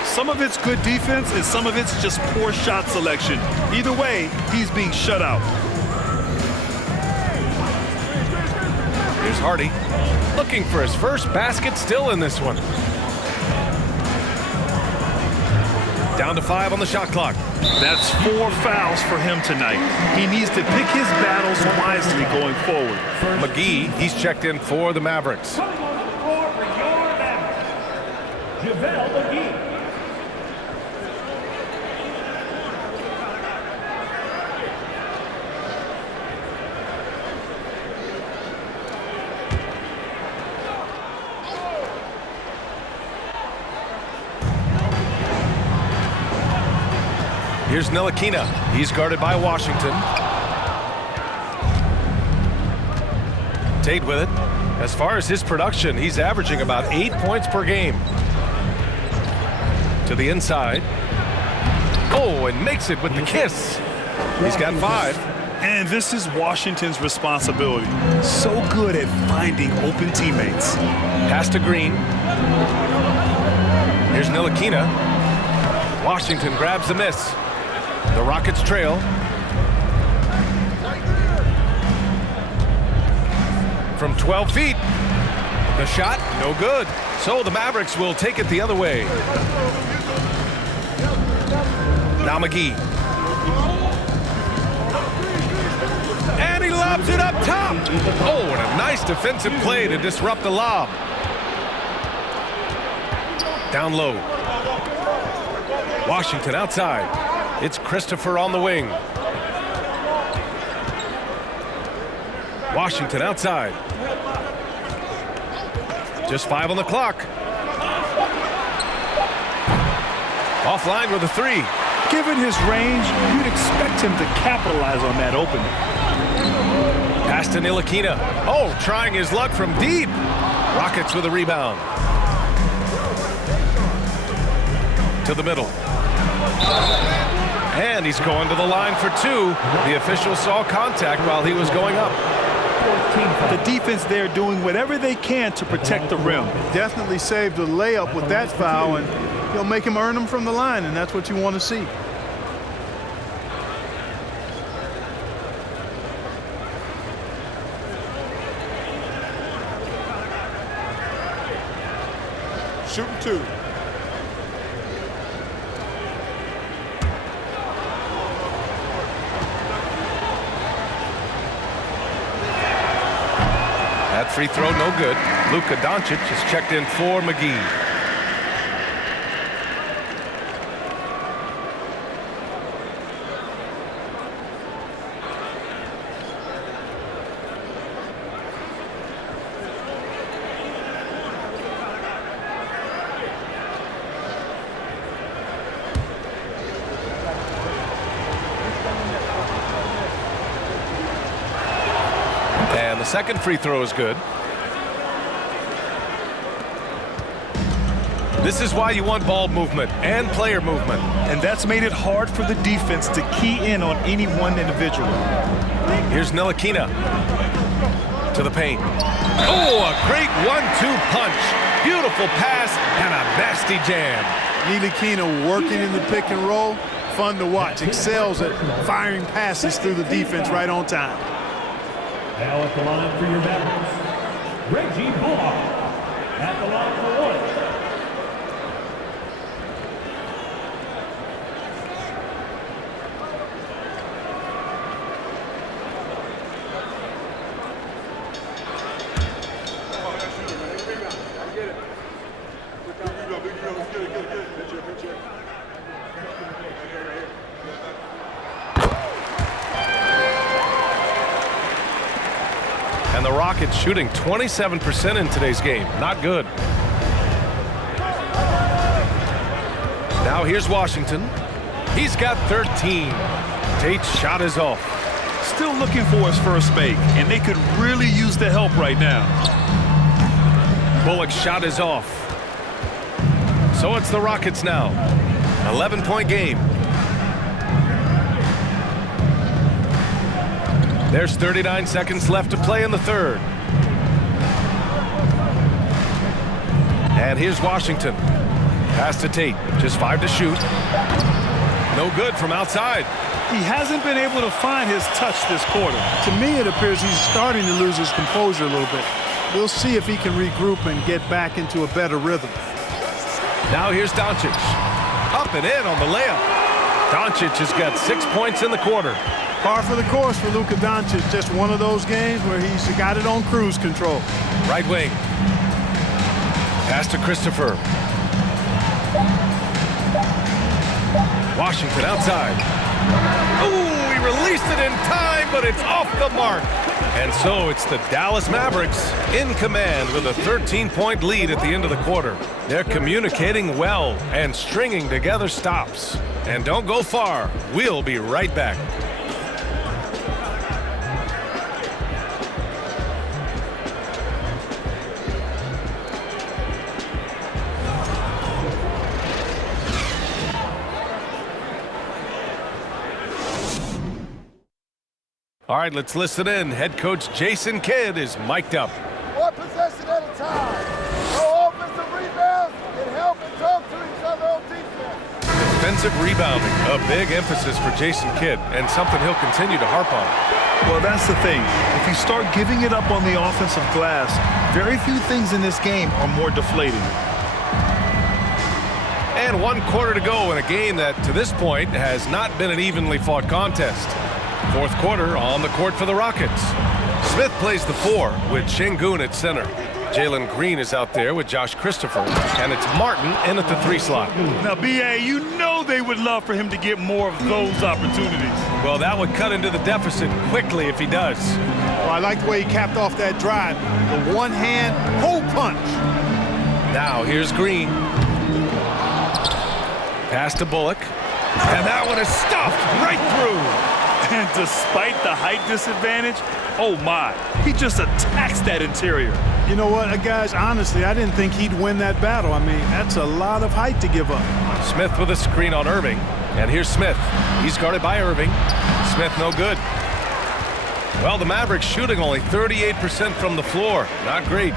Some of it's good defense, and some of it's just poor shot selection. Either way, he's being shut out. Here's Hardy. Looking for his first basket still in this one. Down to 5 on the shot clock. That's 4 fouls for him tonight. He needs to pick his battles wisely going forward. McGee, he's checked in for the Mavericks. Here's Ntilikina. He's guarded by Washington. Tate with it. As far as his production, he's averaging about 8 points per game. To the inside. Oh, and makes it with the kiss. He's got 5. And this is Washington's responsibility. So good at finding open teammates. Pass to Green. Here's Ntilikina. Washington grabs the miss. The Rockets trail. From 12 feet. The shot, no good. So the Mavericks will take it the other way. Now McGee. And he lobs it up top. Oh, and a nice defensive play to disrupt the lob. Down low. Washington outside. It's Christopher on the wing. Washington outside. Just 5 on the clock. Offline with a 3. Given his range, you'd expect him to capitalize on that opening. Pass to Ntilikina. Oh, trying his luck from deep. Rockets with a rebound. To the middle. And he's going to the line for 2. The official saw contact while he was going up. The defense there doing whatever they can to protect the rim. Definitely saved a layup with that foul, and he'll make him earn them from the line, and that's what you want to see. Shooting 2. That free throw, no good. Luka Doncic is checked in for McGee. And the second free throw is good. This is why you want ball movement and player movement. And that's made it hard for the defense to key in on any one individual. Here's Ntilikina. To the paint. Oh, a great 1-2 punch. Beautiful pass and a nasty jam. Ntilikina working in the pick and roll. Fun to watch. Excels at firing passes through the defense right on time. Now at the line for your Mavericks, Reggie Bullock. At the line for 1. And the Rockets shooting 27% in today's game. Not good. Now here's Washington. He's got 13. Tate's shot is off. Still looking for his first make, and they could really use the help right now. Bullock's shot is off. So it's the Rockets now. 11-point game. There's 39 seconds left to play in the third. And here's Washington. Pass to Tate. Just 5 to shoot. No good from outside. He hasn't been able to find his touch this quarter. To me, it appears he's starting to lose his composure a little bit. We'll see if he can regroup and get back into a better rhythm. Now here's Doncic. Up and in on the layup. Doncic has got 6 points in the quarter. Par for the course for Luka Doncic. Just one of those games where he's got it on cruise control. Right wing. Pass to Christopher. Washington outside. Oh, he released it in time, but it's off the mark. And so it's the Dallas Mavericks in command with a 13-point lead at the end of the quarter. They're communicating well and stringing together stops. And don't go far. We'll be right back. All right, let's listen in. Head coach Jason Kidd is mic'd up. One possession at a time. No offensive rebounds and help and talk to each other on defense. Defensive rebounding, a big emphasis for Jason Kidd, and something he'll continue to harp on. Well, that's the thing. If you start giving it up on the offensive glass, very few things in this game are more deflating. And 1 quarter to go in a game that, to this point, has not been an evenly fought contest. Fourth quarter on the court for the Rockets. Smith plays the 4 with Şengün at center. Jalen Green is out there with Josh Christopher, and it's Martin in at the 3 slot. Now, B.A., you know they would love for him to get more of those opportunities. Well, that would cut into the deficit quickly if he does. Well, I like the way he capped off that drive. The one-hand hole punch. Now here's Green. Pass to Bullock. And that one is stuffed right through. And despite the height disadvantage, oh my, he just attacks that interior. You know what, guys, honestly, I didn't think he'd win that battle. I mean, that's a lot of height to give up. Smith with a screen on Irving. And here's Smith. He's guarded by Irving. Smith no good. Well, the Mavericks shooting only 38% from the floor. Not great.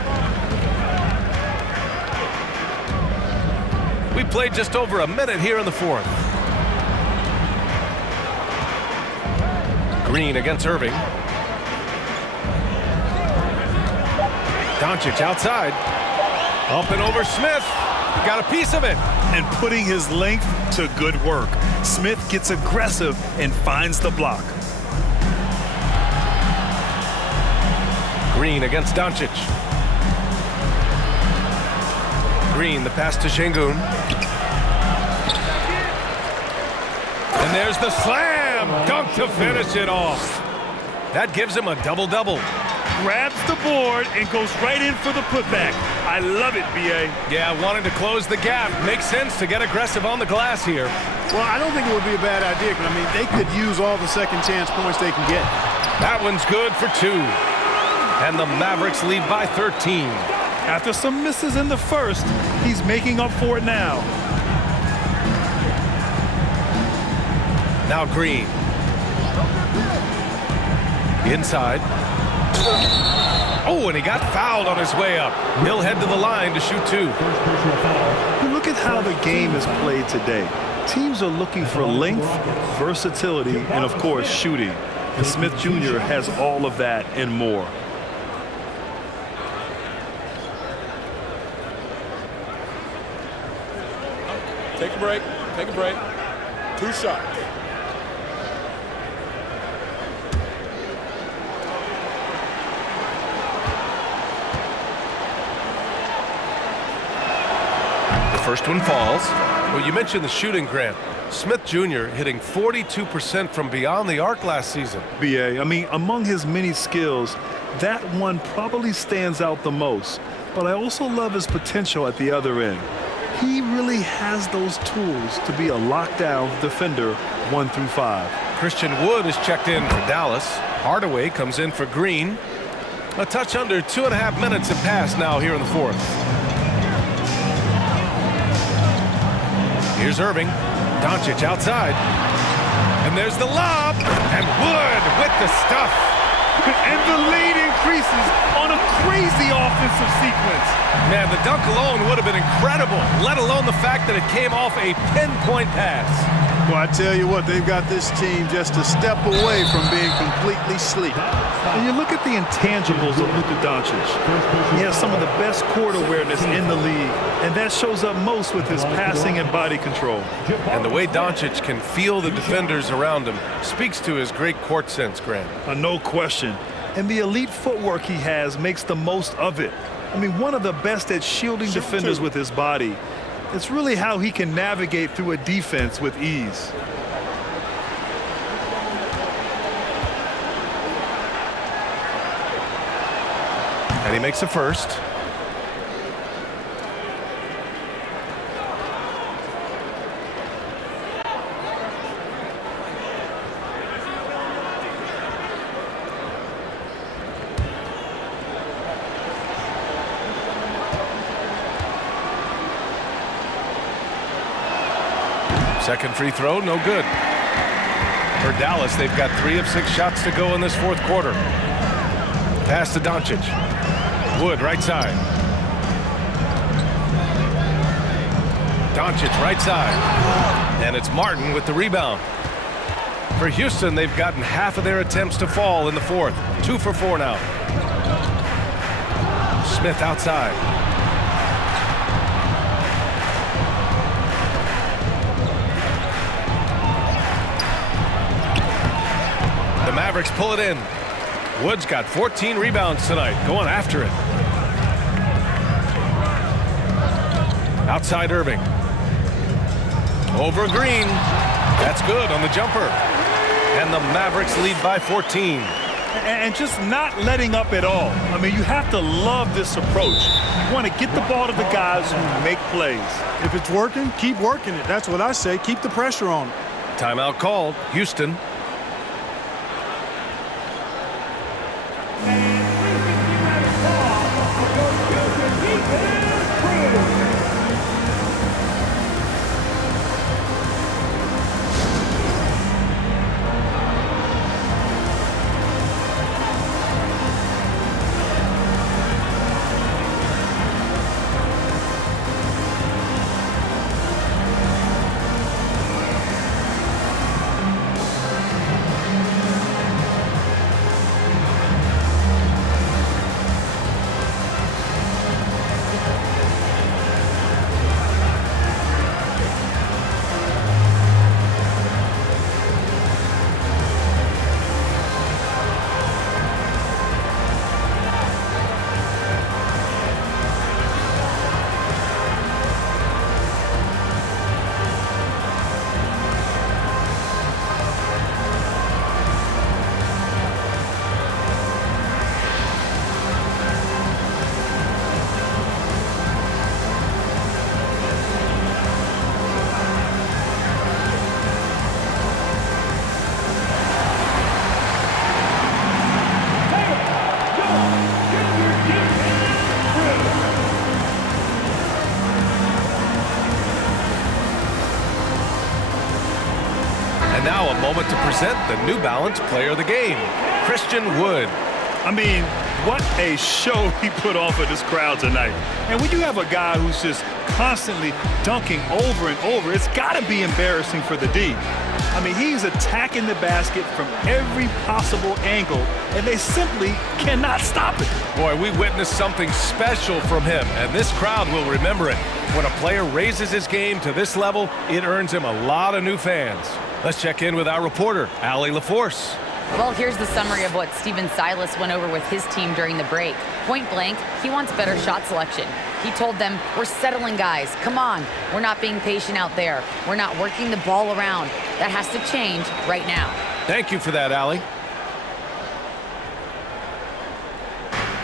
We played just over a minute here in the fourth. Green against Irving. Doncic outside. Up and over Smith. Got a piece of it. And putting his length to good work. Smith gets aggressive and finds the block. Green against Doncic. Green, the pass to Şengün. And there's the slam. Dunk to finish it off. That gives him a double-double. Grabs the board and goes right in for the putback. I love it, B.A. Yeah, wanting to close the gap. Makes sense to get aggressive on the glass here. Well, I don't think it would be a bad idea. I mean, they could use all the second chance points they can get. That one's good for 2. And the Mavericks lead by 13. After some misses in the first, he's making up for it now. Now Green. Inside. Oh, and he got fouled on his way up. He'll head to the line to shoot 2. Look at how the game is played today. Teams are looking for length, versatility, and of course, shooting. And Smith Jr. has all of that and more. Take a break. Take a break. 2 shots. The first one falls. Well, you mentioned the shooting, Grant. Smith Jr. hitting 42% from beyond the arc last season. BA, I mean, among his many skills, that one probably stands out the most. But I also love his potential at the other end. He really has those tools to be a lockdown defender 1 through 5. Christian Wood is checked in for Dallas. Hardaway comes in for Green. A touch under 2.5 minutes have passed now here in the fourth. Here's Irving. Doncic outside. And there's the lob. And Wood with the stuff. And the lead increases on a crazy offensive sequence. Man, the dunk alone would have been incredible, let alone the fact that it came off a pinpoint pass. Well, I tell you what, they've got this team just a step away from being completely asleep. And you look at the intangibles of Luka Doncic. He has some of the best court awareness in the league, and that shows up most with his passing and body control. And the way Doncic can feel the defenders around him speaks to his great court sense, Grant. No question. And the elite footwork he has makes the most of it. I mean, one of the best at shielding defenders with his body. It's really how he can navigate through a defense with ease. And he makes a first. Second free throw, no good. For Dallas, they've got 3 of 6 shots to go in this fourth quarter. Pass to Doncic. Wood, right side. Doncic, right side. And it's Martin with the rebound. For Houston, they've gotten half of their attempts to fall in the fourth. 2 for 4 now. Smith outside. The Mavericks pull it in. Wood's got 14 rebounds tonight, going after it. Outside Irving. Over Green. That's good on the jumper. And the Mavericks lead by 14. And just not letting up at all. I mean, you have to love this approach. You want to get the ball to the guys who make plays. If it's working, keep working it. That's what I say. Keep the pressure on it. Timeout called. Houston. Now a moment to present the New Balance Player of the Game, Christian Wood. I mean, what a show he put on for this crowd tonight. And when you have a guy who's just constantly dunking over and over, it's got to be embarrassing for the D. I mean, he's attacking the basket from every possible angle, and they simply cannot stop it. Boy, we witnessed something special from him, and this crowd will remember it. When a player raises his game to this level, it earns him a lot of new fans. Let's check in with our reporter, Allie LaForce. Well, here's the summary of what Steven Silas went over with his team during the break. Point blank, he wants better shot selection. He told them, we're settling, guys. Come on. We're not being patient out there. We're not working the ball around. That has to change right now. Thank you for that, Allie.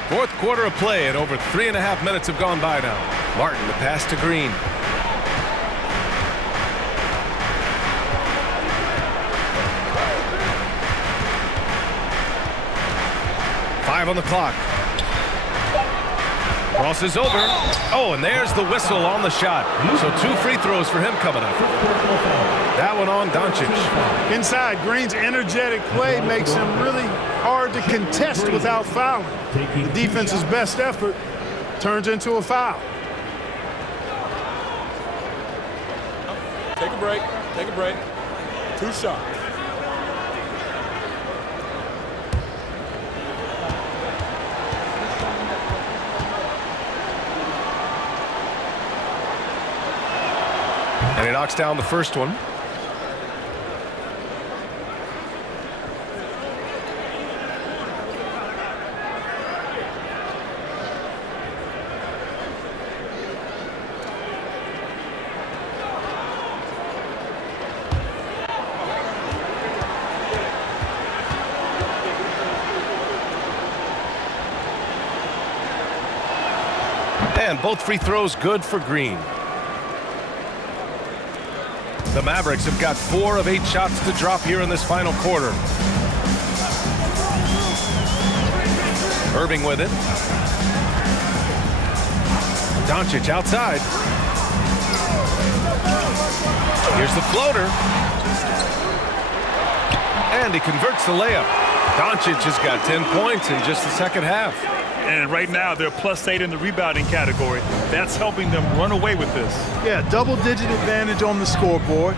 Fourth quarter of play, and over 3.5 minutes have gone by now. Martin, the pass to Green. Five on the clock. Crosses over. Oh, and there's the whistle on the shot. So 2 free throws for him coming up. That one on Doncic. Inside, Green's energetic play makes him really hard to contest without fouling. The defense's best effort turns into a foul. Take a break. Take a break. 2 shots. And he knocks down the first one. And both free throws good for Green. The Mavericks have got 4 of 8 shots to drop here in this final quarter. Irving with it. Doncic outside. Here's the floater. And he converts the layup. Doncic has got 10 points in just the second half. And right now, they're +8 in the rebounding category. That's helping them run away with this. Yeah, double-digit advantage on the scoreboard.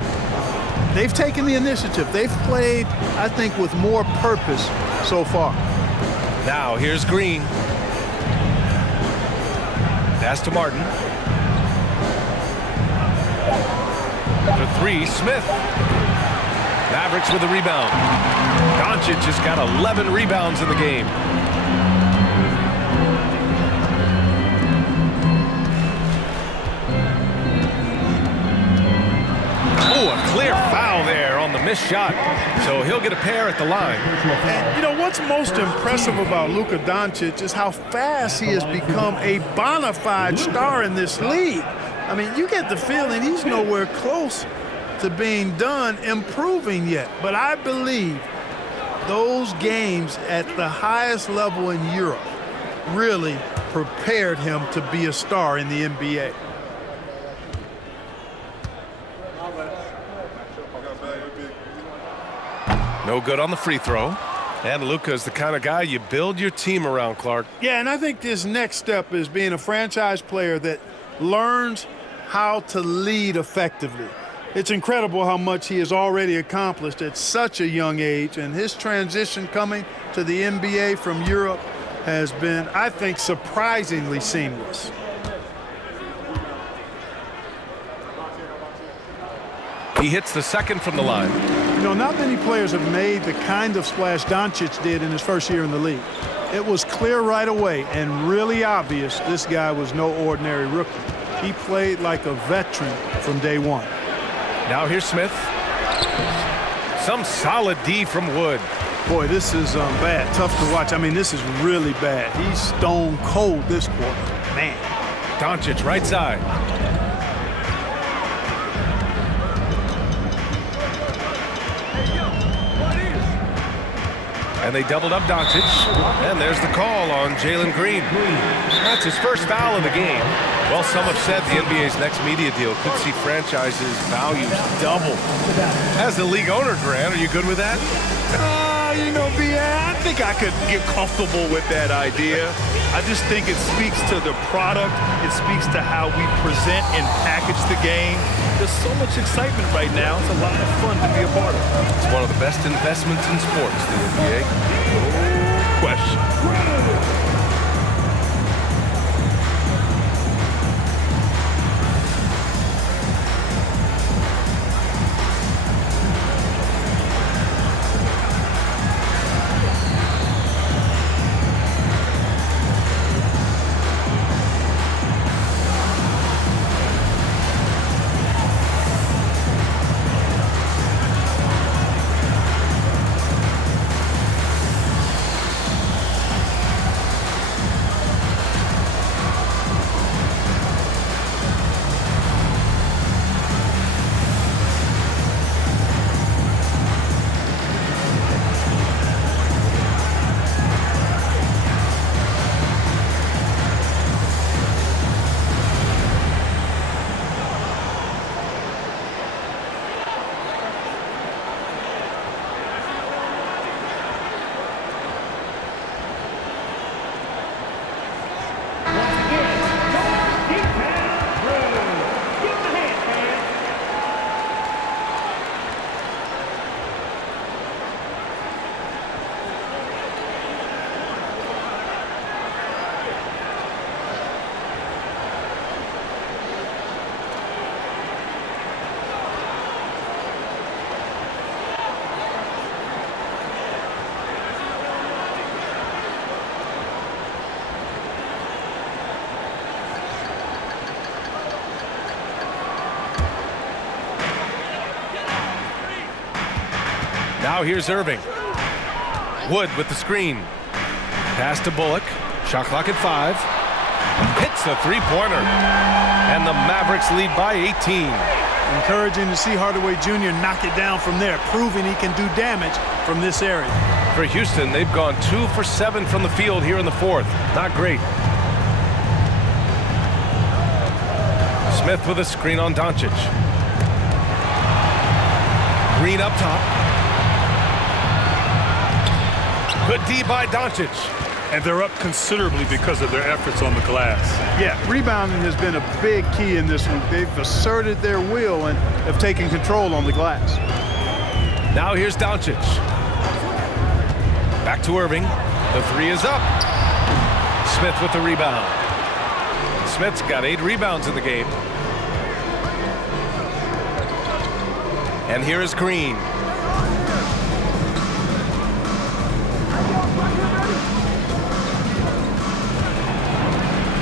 They've taken the initiative. They've played, I think, with more purpose so far. Now, here's Green. Pass to Martin. For 3, Smith. Mavericks with a rebound. Doncic has got 11 rebounds in the game. Oh, a clear foul there on the missed shot. So he'll get a pair at the line. And, you know, what's most impressive about Luka Doncic is how fast he has become a bona fide star in this league. I mean, you get the feeling he's nowhere close to being done improving yet. But I believe those games at the highest level in Europe really prepared him to be a star in the NBA. No good on the free throw. And Luka is the kind of guy you build your team around, Clark. Yeah, and I think this next step is being a franchise player that learns how to lead effectively. It's incredible how much he has already accomplished at such a young age, and his transition coming to the NBA from Europe has been, I think, surprisingly seamless. He hits the second from the line. You know, not many players have made the kind of splash Doncic did in his first year in the league. It was clear right away and really obvious this guy was no ordinary rookie. He played like a veteran from day one. Now here's Smith. Some solid D from Wood. Boy, this is bad. Tough to watch. I mean, this is really bad. He's stone cold this quarter. Man. Doncic right side. And they doubled up Doncic. And there's the call on Jalen Green. That's his first foul of the game. Well, some have said the NBA's next media deal could see franchises' values double. As the league owner, Grant, are you good with that? You know, I think I could get comfortable with that idea. I just think it speaks to the product. It speaks to how we present and package the game. There's so much excitement right now. It's a lot of fun to be a part of. It's one of the best investments in sports, the NBA. No question. Now here's Irving. Wood with the screen. Pass to Bullock. Shot clock at 5. Hits the three-pointer. And the Mavericks lead by 18. Encouraging to see Hardaway Jr. knock it down from there, proving he can do damage from this area. For Houston, they've gone 2 for 7 from the field here in the fourth. Not great. Smith with a screen on Doncic. Green up top. Good D by Doncic. And they're up considerably because of their efforts on the glass. Yeah, rebounding has been a big key in this one. They've asserted their will and have taken control on the glass. Now here's Doncic. Back to Irving. The three is up. Smith with the rebound. Smith's got 8 rebounds in the game. And here is Green.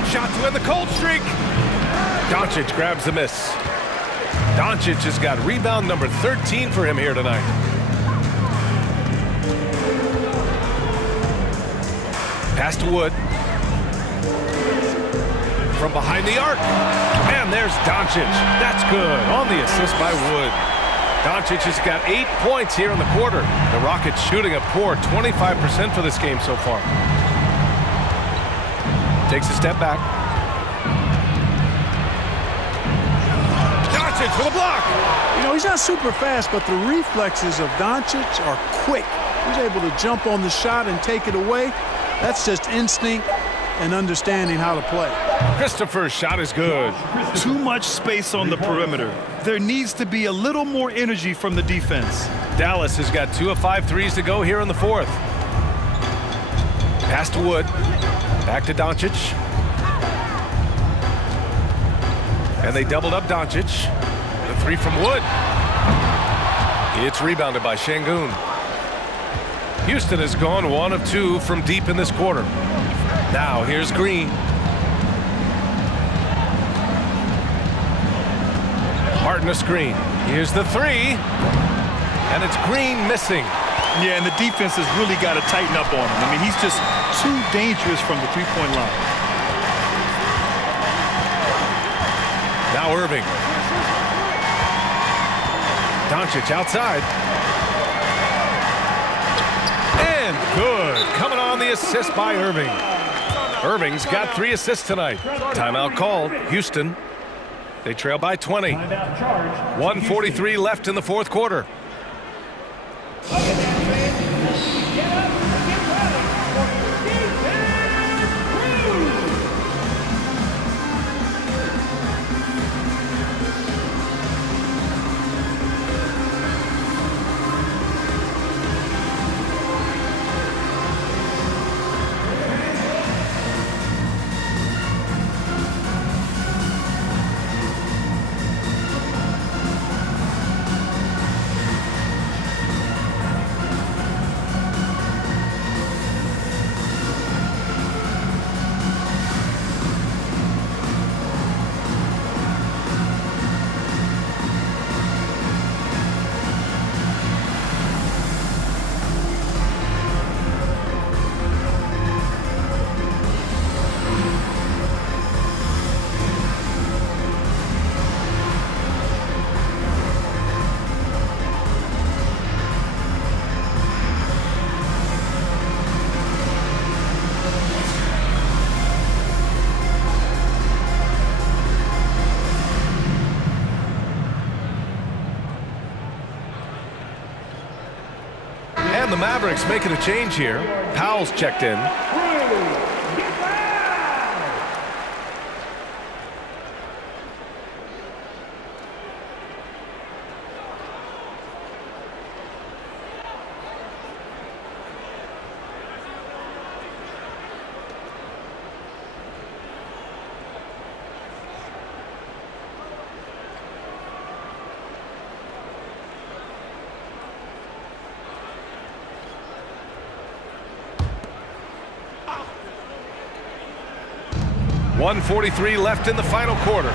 Shot to end the cold streak. Doncic grabs the miss. Doncic has got rebound number 13 for him here tonight. Pass to Wood. From behind the arc. And there's Doncic. That's good on the assist by Wood. Doncic has got 8 points here in the quarter. The Rockets shooting a poor 25% for this game so far. Takes a step back. Doncic for the block. You know, he's not super fast, but the reflexes of Doncic are quick. He's able to jump on the shot and take it away. That's just instinct and understanding how to play. Christopher's shot is good. Too much space on the perimeter. There needs to be a little more energy from the defense. Dallas has got 2 of 5 threes to go here in the fourth. Pass to Wood. Back to Doncic. And they doubled up Doncic. The three from Wood. It's rebounded by Şengün. Houston has gone 1 of 2 from deep in this quarter. Now here's Green. Martin a screen. Here's the three. And it's Green missing. Yeah, and the defense has really got to tighten up on him. I mean, he's just too dangerous from the three-point line. Now Irving. Doncic outside. And good. Coming on the assist by Irving. Irving's got 3 assists tonight. Timeout called. Houston. They trail by 20. 1:43 left in the fourth quarter. The Mavericks making a change here. Powell's checked in. .143 left in the final quarter.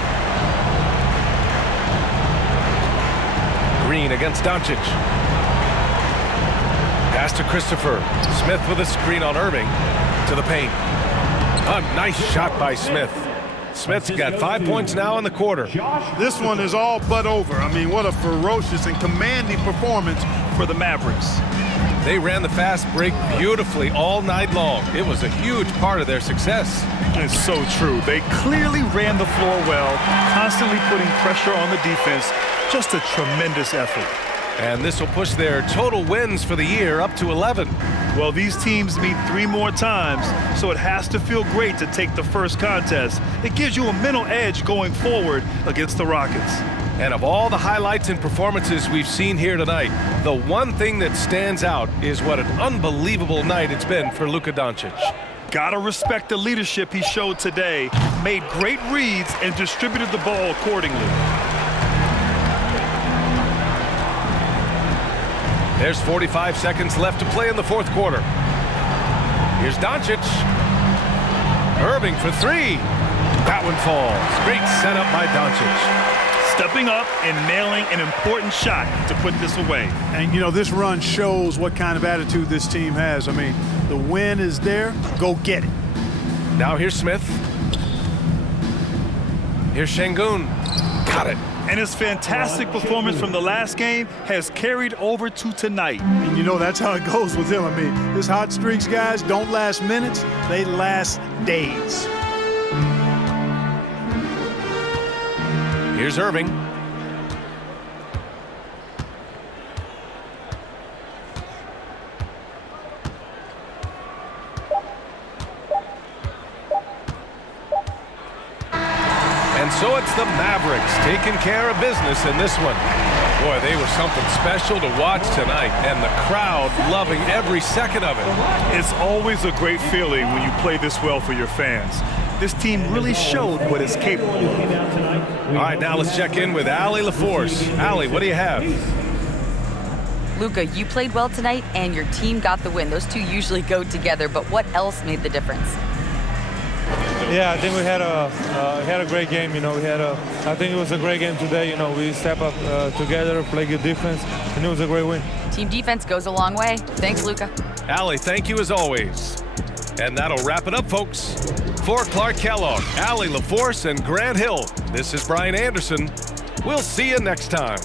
Green against Doncic. Pass to Christopher. Smith with a screen on Irving. To the paint. A nice shot by Smith. Smith's got 5 points now in the quarter. This one is all but over. I mean, what a ferocious and commanding performance for the Mavericks. They ran the fast break beautifully all night long. It was a huge part of their success. It's so true. They clearly ran the floor well, constantly putting pressure on the defense. Just a tremendous effort. And this will push their total wins for the year up to 11. Well, these teams meet 3 more times, so it has to feel great to take the first contest. It gives you a mental edge going forward against the Rockets. And of all the highlights and performances we've seen here tonight, the one thing that stands out is what an unbelievable night it's been for Luka Doncic. Gotta respect the leadership he showed today. Made great reads and distributed the ball accordingly. There's 45 seconds left to play in the fourth quarter. Here's Doncic. Irving for 3. That one falls. Great setup by Doncic. Stepping up and nailing an important shot to put this away. And, you know, this run shows what kind of attitude this team has. I mean, the win is there. Go get it. Now here's Smith. Here's Şengün. Got it. And his fantastic performance from the last game has carried over to tonight. And you know, that's how it goes with him. I mean, his hot streaks, guys, don't last minutes. They last days. Here's Irving. And so it's the Mavericks taking care of business in this one. Boy, they were something special to watch tonight, and the crowd loving every second of it. It's always a great feeling when you play this well for your fans. This team really showed what it's capable of. All right, now let's check in with Allie LaForce. Allie, what do you have? Luka, you played well tonight, and your team got the win. Those two usually go together, but what else made the difference? Yeah, I think we had a great game. You know, I think it was a great game today. You know, we step up together, play good defense, and it was a great win. Team defense goes a long way. Thanks, Luka. Allie, thank you as always. And that'll wrap it up, folks. For Clark Kellogg, Allie LaForce, and Grant Hill, this is Brian Anderson. We'll see you next time.